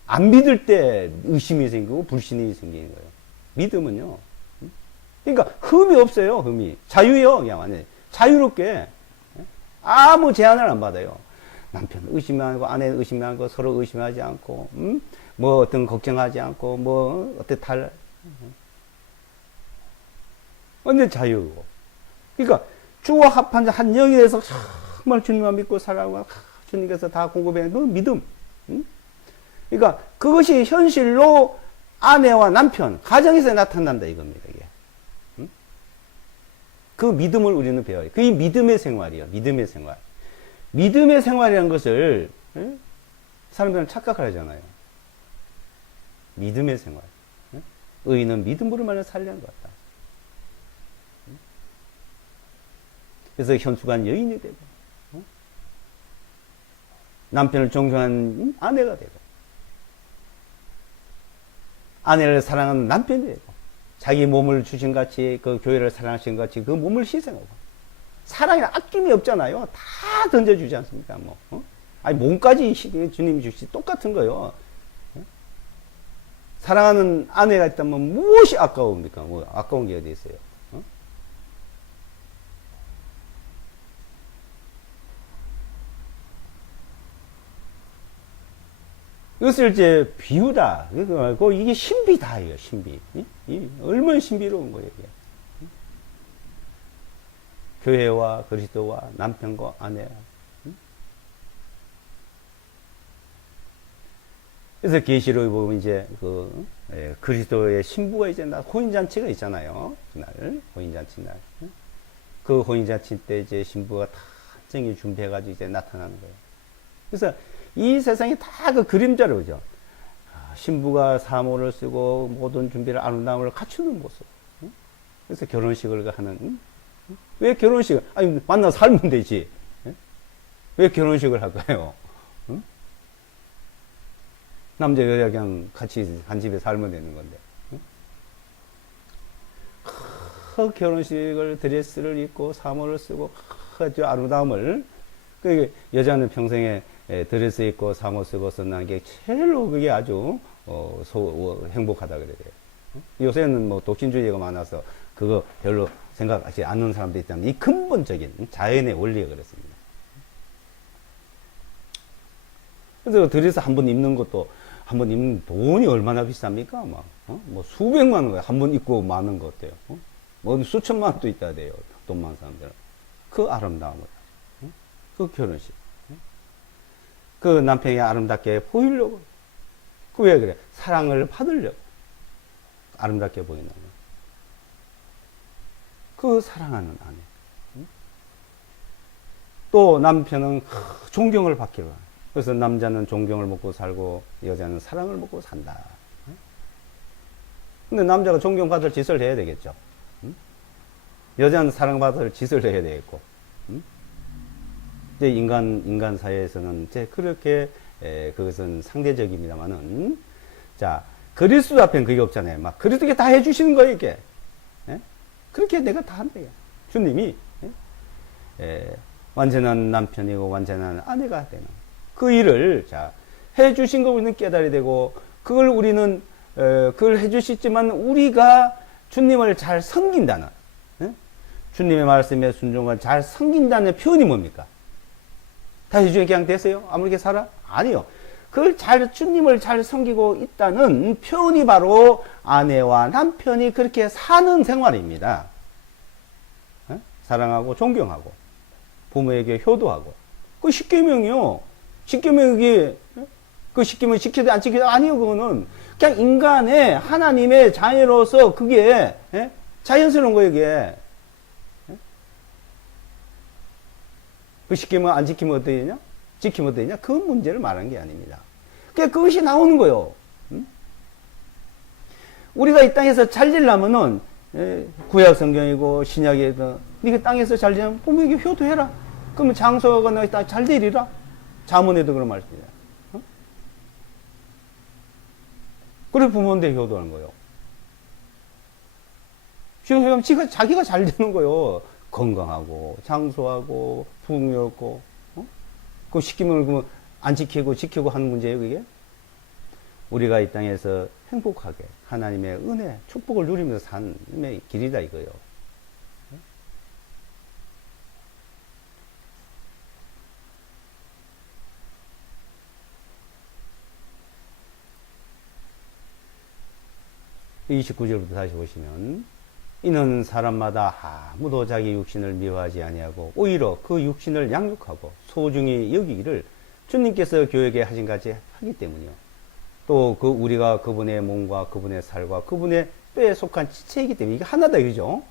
안 믿을 때 의심이 생기고 불신이 생기는 거예요. 믿음은요 그러니까 흠이 없어요. 흠이 자유요. 그냥 완전히 자유롭게 아무 제한을 안 받아요. 남편 의심하고 아내 의심하고 서로 의심하지 않고 뭐 어떤 걱정하지 않고 뭐 어떻게 완전 자유고. 그러니까 주와 합한 한 영이 돼서 정말 주님만 믿고 살아가고 주님께서 다 공급해 그 믿음. 그러니까 그것이 현실로 아내와 남편 가정에서 나타난다 이겁니다. 이게. 그 믿음을 우리는 배워요. 그게 믿음의 생활이에요. 믿음의 생활. 믿음의 생활이라는 것을 사람들은 착각을 하잖아요. 믿음의 생활. 의인은 믿음으로 말려 살려는 것 같다. 그래서 현숙한 여인이 되고 남편을 존경하는 아내가 되고 아내를 사랑하는 남편이 되고 자기 몸을 주신 같이 그 교회를 사랑하신 같이 그 몸을 희생하고 사랑에 아낌이 없잖아요. 다 던져주지 않습니까? 뭐 아니 몸까지 주님이 주시 똑같은 거요. 사랑하는 아내가 있다면 무엇이 아까웁니까? 뭐 아까운 게 어디 있어요? 이것을 이제 비유다. 그거 이게 신비다예요, 신비. 얼마나 신비로운 거예요, 이게. 교회와 그리스도와 남편과 아내와. 그래서 계시록에 보면 이제 그리스도의 신부가 이제 혼인잔치가 있잖아요. 그날 혼인잔치 날. 그 혼인잔치 때 이제 신부가 다 한정히 준비해가지고 이제 나타나는 거예요. 그래서 이 세상이 다 그 그림자로 그죠. 신부가 사모를 쓰고 모든 준비를 아름다움을 갖추는 모습. 그래서 결혼식을 하는. 왜 결혼식을? 아니 만나서 살면 되지. 왜 결혼식을 할까요? 남자 여자 그냥 같이 한 집에 살면 되는 건데. 그 결혼식을 드레스를 입고 사모를 쓰고 아주 아름다움을 그 여자는 평생에 드레스 입고 사모 쓰고 쓴다는 게 제일로 그게 아주 행복하다 그래야 돼요. 요새는 뭐 독신주의가 많아서 그거 별로 생각하지 않는 사람도 있다면 이 근본적인 자연의 원리가 그렇습니다. 그래서 드레스 한 번 입는 것도 한 번 입는 돈이 얼마나 비쌉니까? 막, 뭐 수백만 원 한 번 입고 많은 거 어때요? 뭐 수천만 원도 있다 돼요. 돈 많은 사람들은. 그 아름다움을. 그 결혼식. 그 남편이 아름답게 보이려고. 그 왜 그래? 사랑을 받으려고. 아름답게 보이는 거. 그 사랑하는 아내. 또 남편은 존경을 받기로 하는. 그래서 남자는 존경을 먹고 살고 여자는 사랑을 먹고 산다. 근데 남자가 존경받을 짓을 해야 되겠죠. 여자는 사랑받을 짓을 해야 되겠고. 이제 인간 사회에서는 이제 그렇게 그것은 상대적입니다만은 자 그리스도 앞엔 그게 없잖아요. 막 그리스도께 다 해주시는 거예요 이게. 예? 그렇게 내가 다 한다. 주님이 완전한 남편이고 완전한 아내가 되는 그 일을 자 해주신 거 우리는 깨달아야 되고 그걸 우리는 그걸 해주시지만 우리가 주님을 잘 섬긴다는 주님의 말씀에 순종을 잘 섬긴다는 표현이 뭡니까? 다 해주게 그냥 됐어요? 아무렇게 살아? 아니요. 그걸 주님을 잘 섬기고 있다는 표현이 바로 아내와 남편이 그렇게 사는 생활입니다. 사랑하고 존경하고 부모에게 효도하고 그 십계명이요. 십계명이 그 십계명 지켜도 안 지켜도 아니요. 그거는 그냥 인간의 하나님의 자녀로서 그게 자연스러운 거예요. 이게 그 십계명 안 지키면 어떻게 되냐? 지키면 어떻게 되냐? 그 문제를 말하는 게 아닙니다. 그것이 나오는 거예요. 우리가 이 땅에서 잘 되려면은 구약 성경이고 신약에도 네가 땅에서 잘 되면 부모에게 효도해라. 그러면 장소가 너희 잘 되리라. 자문에도 그런 말씀이야. 그래 부모인데 효도하는 거예요. 지금 자기가 잘 되는 거예요. 건강하고 장수하고 풍요롭고 그 시키면 그러면 안 지키고 하는 문제예요. 그게 우리가 이 땅에서 행복하게 하나님의 은혜 축복을 누리면서 사는 길이다 이거예요. 이 29절부터 다시 보시면 이는 사람마다 아무도 자기 육신을 미워하지 아니하고 오히려 그 육신을 양육하고 소중히 여기기를 주님께서 교회에 하신 같이 하기 때문이요. 또 우리가 그분의 몸과 그분의 살과 그분의 뼈에 속한 지체이기 때문에 이게 하나다 이거죠.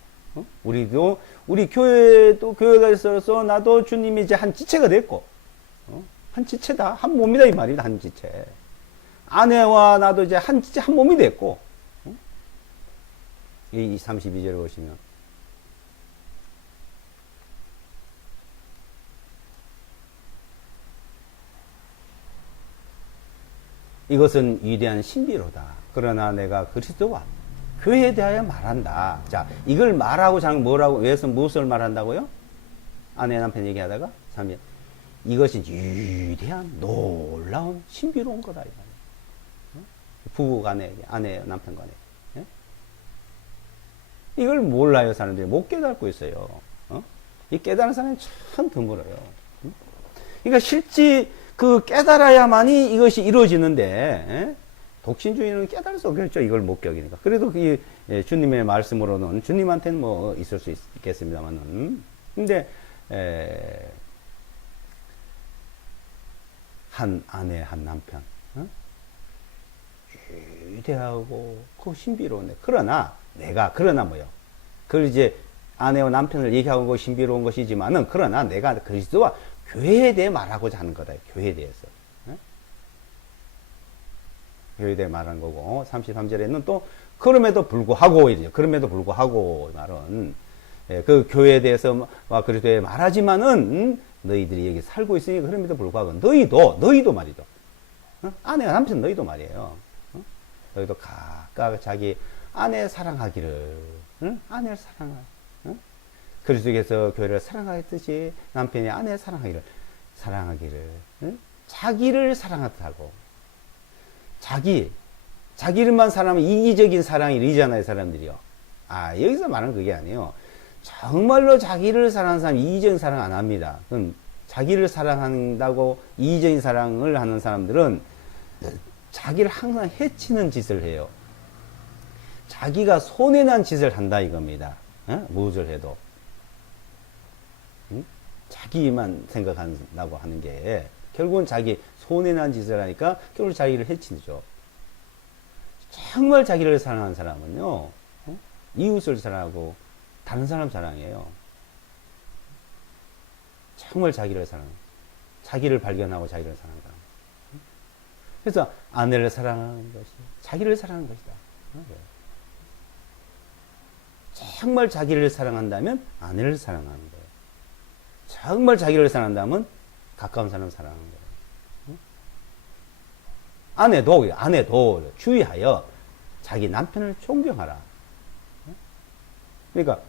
우리도 우리 교회가 있어서 나도 주님이 이제 한 지체가 됐고 한 지체다 한 몸이다 이 말이다. 한 지체. 아내와 나도 이제 한 지체 한 몸이 됐고 이 32절을 보시면 이것은 위대한 신비로다. 그러나 내가 그리스도와 교회에 대하여 말한다. 자, 이걸 말하고 무엇을 말한다고요? 아내 남편 얘기하다가 3절 이것이 위대한 놀라운 신비로운 거다. 부부 간에 아내 남편 간에 이걸 몰라요. 사람들이 못 깨닫고 있어요. 이 깨달은 사람이 참 드물어요. 그러니까 실제 그 깨달아야만이 이것이 이루어지는데 독신주의는 깨달을 수 없겠죠. 이걸 못 겪으니까. 그래도 주님의 말씀으로는 주님한테는 뭐 있을 수 있겠습니다만은 근데 한 아내 한 남편 위대하고 그 신비로운데 그러나 뭐요? 그걸 이제 아내와 남편을 얘기하고 그 신비로운 것이지만은 그러나 내가 그리스도와 교회에 대해 말하고자 하는 거다. 교회에 대해서. 교회에 대해 말하는 거고 33절에는 또 그럼에도 불구하고 이제 그럼에도 불구하고 말은 그 교회에 대해서 그리스도에 말하지만은 너희들이 여기 살고 있으니 그럼에도 불구하고 너희도 말이죠. 아내와 남편 너희도 말이에요. 너희도 각각 자기 아내 사랑하기를, 아내를 그리스도께서 교회를 사랑하듯이 남편이 아내 사랑하기를, 자기를 사랑하듯하고, 자기를만 사랑하면 이기적인 사랑이잖아요, 사람들이요. 여기서 말하는 그게 아니에요. 정말로 자기를 사랑하는 사람이 이기적인 사랑 안 합니다. 그럼 자기를 사랑한다고 이기적인 사랑을 하는 사람들은 자기를 항상 해치는 짓을 해요. 자기가 손해난 짓을 한다 이겁니다. 무엇을 해도. 자기만 생각한다고 하는 게 결국은 자기 손해난 짓을 하니까 결국 자기를 해치죠. 정말 자기를 사랑하는 사람은요. 이웃을 사랑하고 다른 사람 사랑해요. 정말 자기를 사랑해요. 자기를 발견하고 자기를 사랑하는 사람. 그래서 아내를 사랑하는 것이 자기를 사랑하는 것이다. 정말 자기를 사랑한다면 아내를 사랑하는 거예요. 정말 자기를 사랑한다면 가까운 사람 사랑하는 거예요. 응? 아내도 주의하여 자기 남편을 존경하라. 응? 그러니까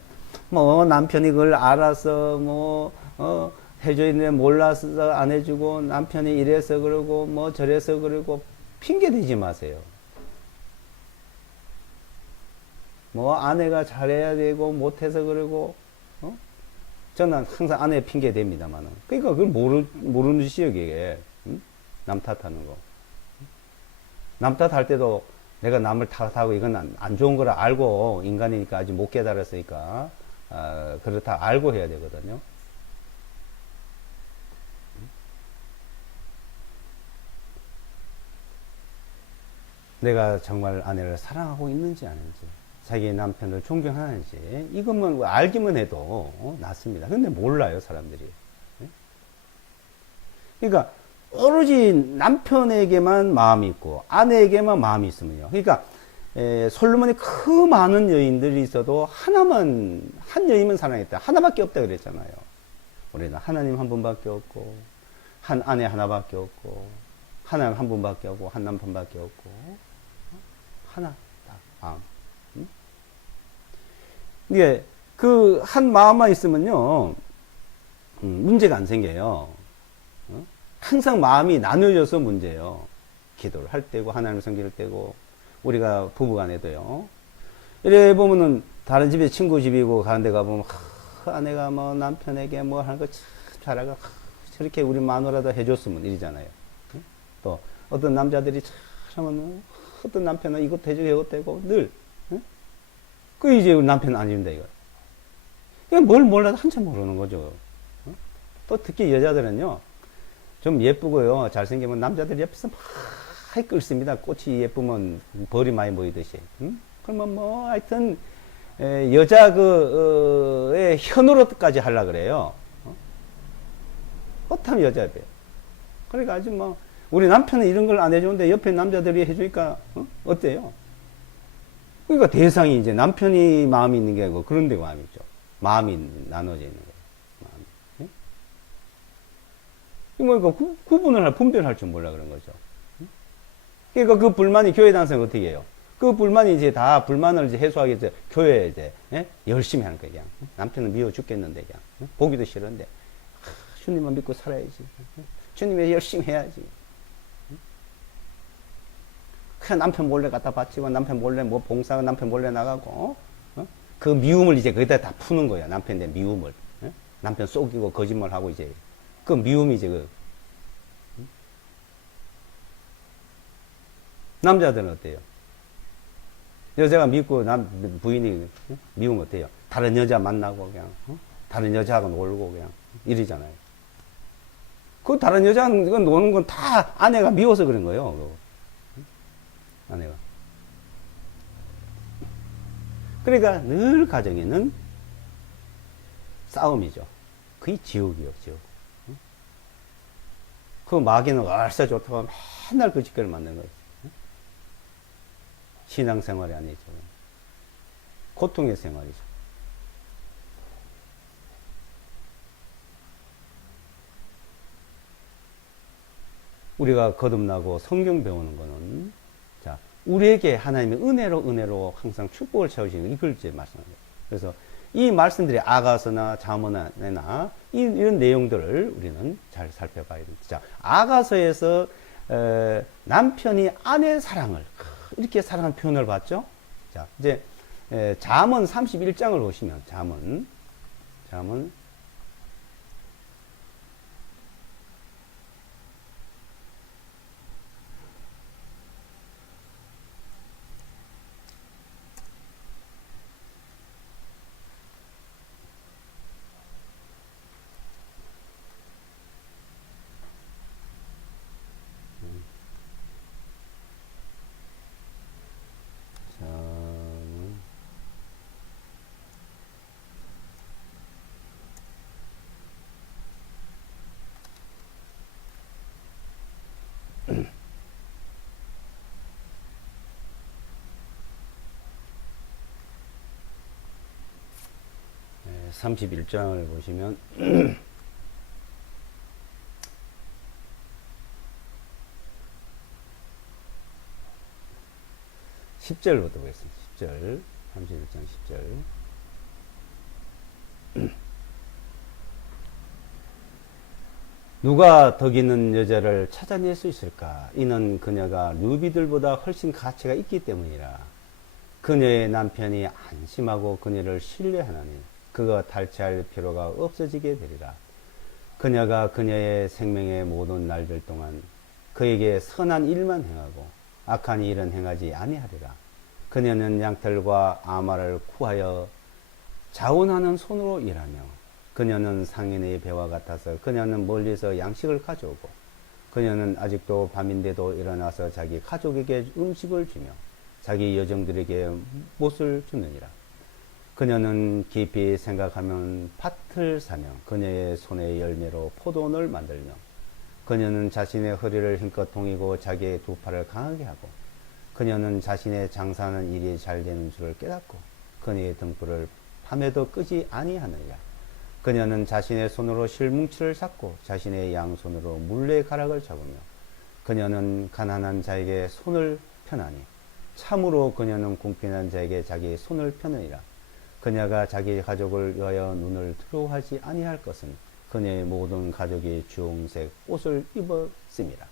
뭐 남편이 그걸 알아서 해줘야 되는데 몰라서 안 해주고 남편이 이래서 그러고 뭐 저래서 그러고 핑계 대지 마세요. 뭐 아내가 잘해야 되고 못해서 그러고 저는 항상 아내 핑계 댑니다만은 그러니까 그걸 모르는 짓이에요 그게. 응? 남 탓하는 거. 남 탓할 때도 내가 남을 탓하고 이건 안 좋은 거라 알고 인간이니까 아직 못 깨달았으니까 그렇다 알고 해야 되거든요. 내가 정말 아내를 사랑하고 있는지 아닌지 자기 남편을 존경하는지 이것만 알기만 해도 낫습니다. 근데 몰라요 사람들이. 그러니까 오로지 남편에게만 마음이 있고 아내에게만 마음이 있으면요. 그러니까 솔로몬이 그 많은 여인들이 있어도 한 여인만 사랑했다. 하나밖에 없다 그랬잖아요. 우리는 하나님 한 분밖에 없고 한 아내 하나밖에 없고 하나님 한 분밖에 없고 한 남편밖에 없고 하나 딱 마음. 이게 그 한 마음만 있으면요 문제가 안 생겨요. 항상 마음이 나누어져서 문제예요. 기도를 할 때고 하나님을 섬길 때고 우리가 부부간에도요. 이래 보면은 다른 집에 친구 집이고 가는 데 가보면 아내가 뭐 남편에게 뭐 하는 거 참 잘하고 저렇게 우리 마누라도 해줬으면 이러잖아요. 또 어떤 남자들이 참 어떤 남편은 이것도 해주고 이것도 해고 늘 그 이제 남편 아닙니다 이거. 그냥 뭘 몰라도 한참 모르는 거죠. 또 특히 여자들은요 좀 예쁘고요 잘생기면 남자들 옆에서 많이 끌습니다. 꽃이 예쁘면 벌이 많이 보이듯이. 그러면 뭐 하여튼 여자 그의 현으로까지 하려 그래요. 어떻게 여자 옆에. 그러니까 아주 뭐 우리 남편은 이런 걸 안 해주는데 옆에 남자들이 해주니까 어때요? 그러니까 대상이 이제 남편이 마음이 있는 게 아니고 그런 데 마음이 있죠. 마음이 나눠져 있는 거예요. 마음이. 그러니까 구분을 분별할 줄 몰라 그런 거죠. 그러니까 그 불만이 교회 다니면서 어떻게 해요? 그 불만이 이제 다 불만을 이제 해소하기 위해서 교회에 이제 열심히 하는 거예요. 그냥. 남편은 미워 죽겠는데 그냥 보기도 싫은데 주님만 믿고 살아야지. 주님이 열심히 해야지. 그냥 남편 몰래 갖다 바치고 남편 몰래 뭐 봉사하고 남편 몰래 나가고 그 미움을 이제 거기다 다 푸는 거야. 남편에 대한 미움을. 남편 속이고 거짓말하고 이제 그 미움이 이제 남자들은 어때요? 여자가 믿고 부인이 미우면 어때요? 다른 여자 만나고 그냥 다른 여자하고 놀고 그냥 이러잖아요. 그 다른 여자는 노는 건 다 아내가 미워서 그런 거예요. 아내가. 그러니까 늘 가정에는 싸움이죠. 그게 지옥이요, 지옥. 그 마귀는 얼싸 좋다고 맨날 그 짓거리를 만드는 거예요. 신앙생활이 아니죠. 고통의 생활이죠. 우리가 거듭나고 성경 배우는 거는 자 우리에게 하나님의 은혜로 항상 축복을 채우시는 이걸 이제 말씀합니다. 그래서 이 말씀들이 아가서나 잠언이나 이런 내용들을 우리는 잘 살펴봐야 됩니다. 자 아가서에서 남편이 아내 사랑을 이렇게 사랑하는 표현을 봤죠. 자 이제 잠언 31장을 보시면 잠언 31장을 보시면 10절부터 보겠습니다. 10절. 31장 10절. 누가 덕 있는 여자를 찾아낼 수 있을까? 이는 그녀가 루비들보다 훨씬 가치가 있기 때문이라. 그녀의 남편이 안심하고 그녀를 신뢰하나니 그가 탈취할 필요가 없어지게 되리라. 그녀가 그녀의 생명의 모든 날들 동안 그에게 선한 일만 행하고 악한 일은 행하지 아니하리라. 그녀는 양털과 아마를 구하여 자원하는 손으로 일하며 그녀는 상인의 배와 같아서 그녀는 멀리서 양식을 가져오고 그녀는 아직도 밤인데도 일어나서 자기 가족에게 음식을 주며 자기 여종들에게 못을 주느니라. 그녀는 깊이 생각하면 밭을 사며 그녀의 손의 열매로 포도원을 만들며 그녀는 자신의 허리를 힘껏 동이고 자기의 두 팔을 강하게 하고 그녀는 자신의 장사하는 일이 잘 되는 줄을 깨닫고 그녀의 등불을 밤에도 끄지 아니하느니라. 그녀는 자신의 손으로 실뭉치를 잡고 자신의 양손으로 물레 가락을 잡으며 그녀는 가난한 자에게 손을 펴나니 참으로 그녀는 궁핍한 자에게 자기 손을 펴느니라. 그녀가 자기 가족을 위하여 눈을 두려워하지 아니할 것은 그녀의 모든 가족이 주홍색 옷을 입었습니다.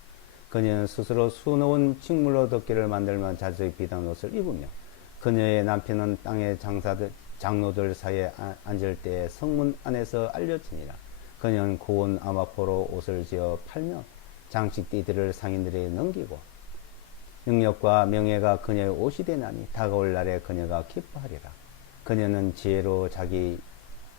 그녀는 스스로 수놓은 식물로 덮개를 만들며 자주 비단 옷을 입으며 그녀의 남편은 땅의 장로들 사이에 앉을 때 성문 안에서 알려지니라. 그녀는 고운 아마포로 옷을 지어 팔며 장식띠들을 상인들에게 넘기고 능력과 명예가 그녀의 옷이 되나니 다가올 날에 그녀가 기뻐하리라. 그녀는 지혜로 자기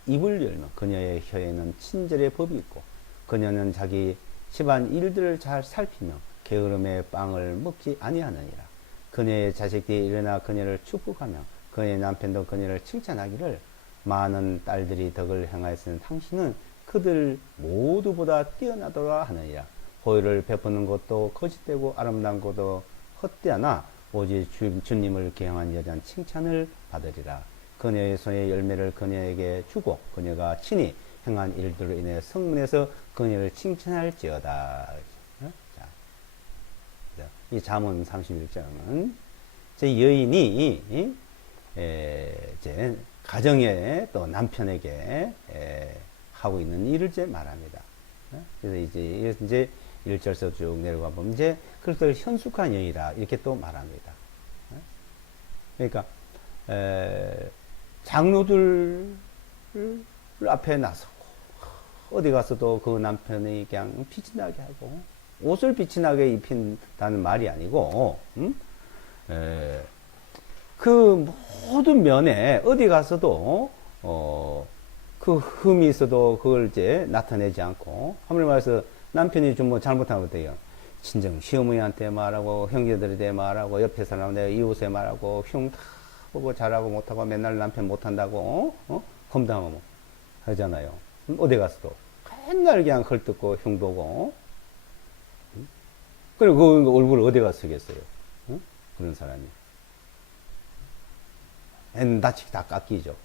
입을 열며 그녀의 혀에는 친절의 법이 있고 그녀는 자기 집안 일들을 잘 살피며 게으름의 빵을 먹지 아니하느니라. 그녀의 자식들이 일어나 그녀를 축복하며 그의 남편도 그녀를 칭찬하기를 많은 딸들이 덕을 행하였으니 당신은 그들 모두보다 뛰어나도록 하느니라. 호의를 베푸는 것도 거짓되고 아름다운 것도 헛되하나 오직 주님을 기행한 여자는 칭찬을 받으리라. 그녀의 손의 열매를 그녀에게 주고 그녀가 친히 행한 일들로 인해 성문에서 그녀를 칭찬할지어다. 이 잠언 31장은 여인이 이제 가정에 또 남편에게 하고 있는 일을 이제 말합니다. 그래서 이제 1절에서 쭉 내려가 보면 이제 그것을 현숙한 여인이라 이렇게 또 말합니다. 그러니까 장로들 앞에 나서고 어디 가서도 그 남편이 그냥 빛이 나게 하고 옷을 빛이 나게 입힌다는 말이 아니고 그 모든 면에 어디 가서도 그 흠이 있어도 그걸 이제 나타내지 않고 하물며 말해서 남편이 좀 뭐 잘못하면 어때요? 친정 시어머니한테 말하고 형제들한테 말하고 옆에 사람한테 이웃에 말하고 흉 다 보고 잘하고 못하고 맨날 남편 못한다고 검담하고 하잖아요. 어디 가서도 맨날 그냥 헐뜯고 흉보고 그리고 그 얼굴을 어디 가서 쓰겠어요? 그런 사람이 낯이 다 깎이죠.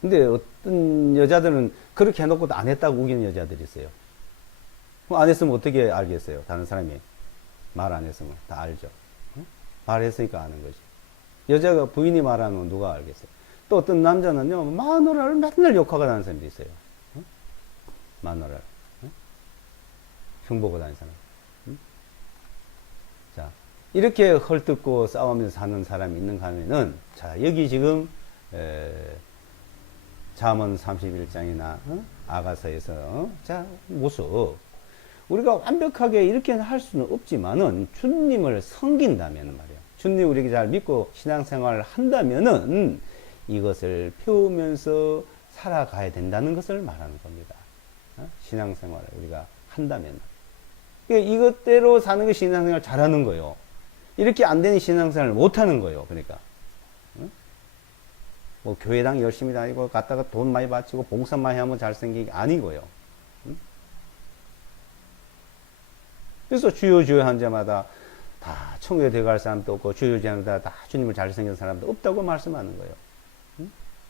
근데 어떤 여자들은 그렇게 해놓고도 안 했다고 우기는 여자들이 있어요. 안 했으면 어떻게 알겠어요? 다른 사람이 말 안 했으면 다 알죠. 말했으니까 아는 거지. 여자가 부인이 말하면 누가 알겠어요? 또 어떤 남자는요 마누라를 맨날 욕하고 다니는 사람도 있어요. 마누라를 흉보고 다니는 사람. 자, 이렇게 헐뜯고 싸우면서 사는 사람이 있는가 하면은, 자, 여기 지금, 잠언 31장이나, 아가서에서, 자, 모습. 우리가 완벽하게 이렇게 할 수는 없지만은, 주님을 섬긴다면 말이야. 주님 우리에게 잘 믿고 신앙생활을 한다면은, 이것을 배우면서 살아가야 된다는 것을 말하는 겁니다. 신앙생활을 우리가 한다면. 이것대로 사는 게 신앙생활 잘하는 거예요. 이렇게 안 되는 신앙생활을 못하는 거예요. 그러니까 뭐 교회당 열심히 다니고 갔다가 돈 많이 바치고 봉사 많이 하면 잘생긴 게 아니고요. 그래서 주여 한 자마다 다 천국에 들어갈 사람도 없고 주여 하는 다 주님을 잘생긴 사람도 없다고 말씀하는 거예요.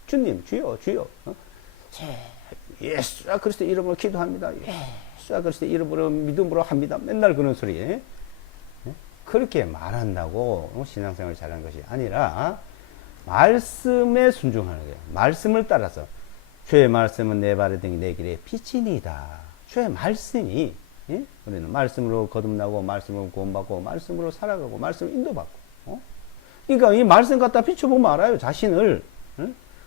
주님 주여 예수 그리스도 이름으로 기도합니다. 예수 그리스도 이름으로 믿음으로 합니다. 맨날 그런 소리. 그렇게 말한다고 신앙생활을 잘하는 것이 아니라 말씀에 순종하는 거예요. 말씀을 따라서 주의 말씀은 내 발의 등이 내 길에 빛이니이다. 주의 말씀이 예? 우리는 말씀으로 거듭나고 말씀으로 구원받고 말씀으로 살아가고 말씀으로 인도받고 그러니까 이 말씀 갖다 비춰보면 알아요. 자신을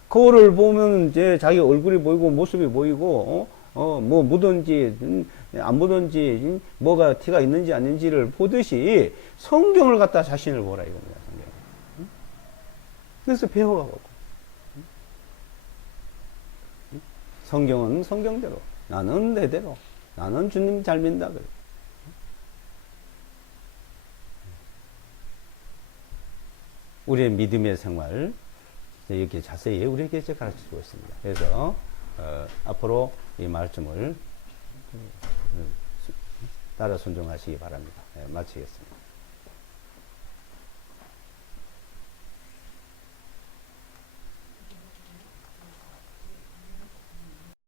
거울을 보면 이제 자기 얼굴이 보이고 모습이 보이고 뭐 묻은지 안 묻은지 뭐가 티가 있는지 아닌지를 보듯이 성경을 갖다 자신을 보라 이겁니다. 성경. 그래서 배워가고 성경은 성경대로 나는 내대로 나는 주님 잘 믿는다 그래. 우리의 믿음의 생활 이렇게 자세히 우리에게 이제 가르쳐주고 있습니다. 그래서 앞으로 이 말씀을 따라 순종하시기 바랍니다. 마치겠습니다.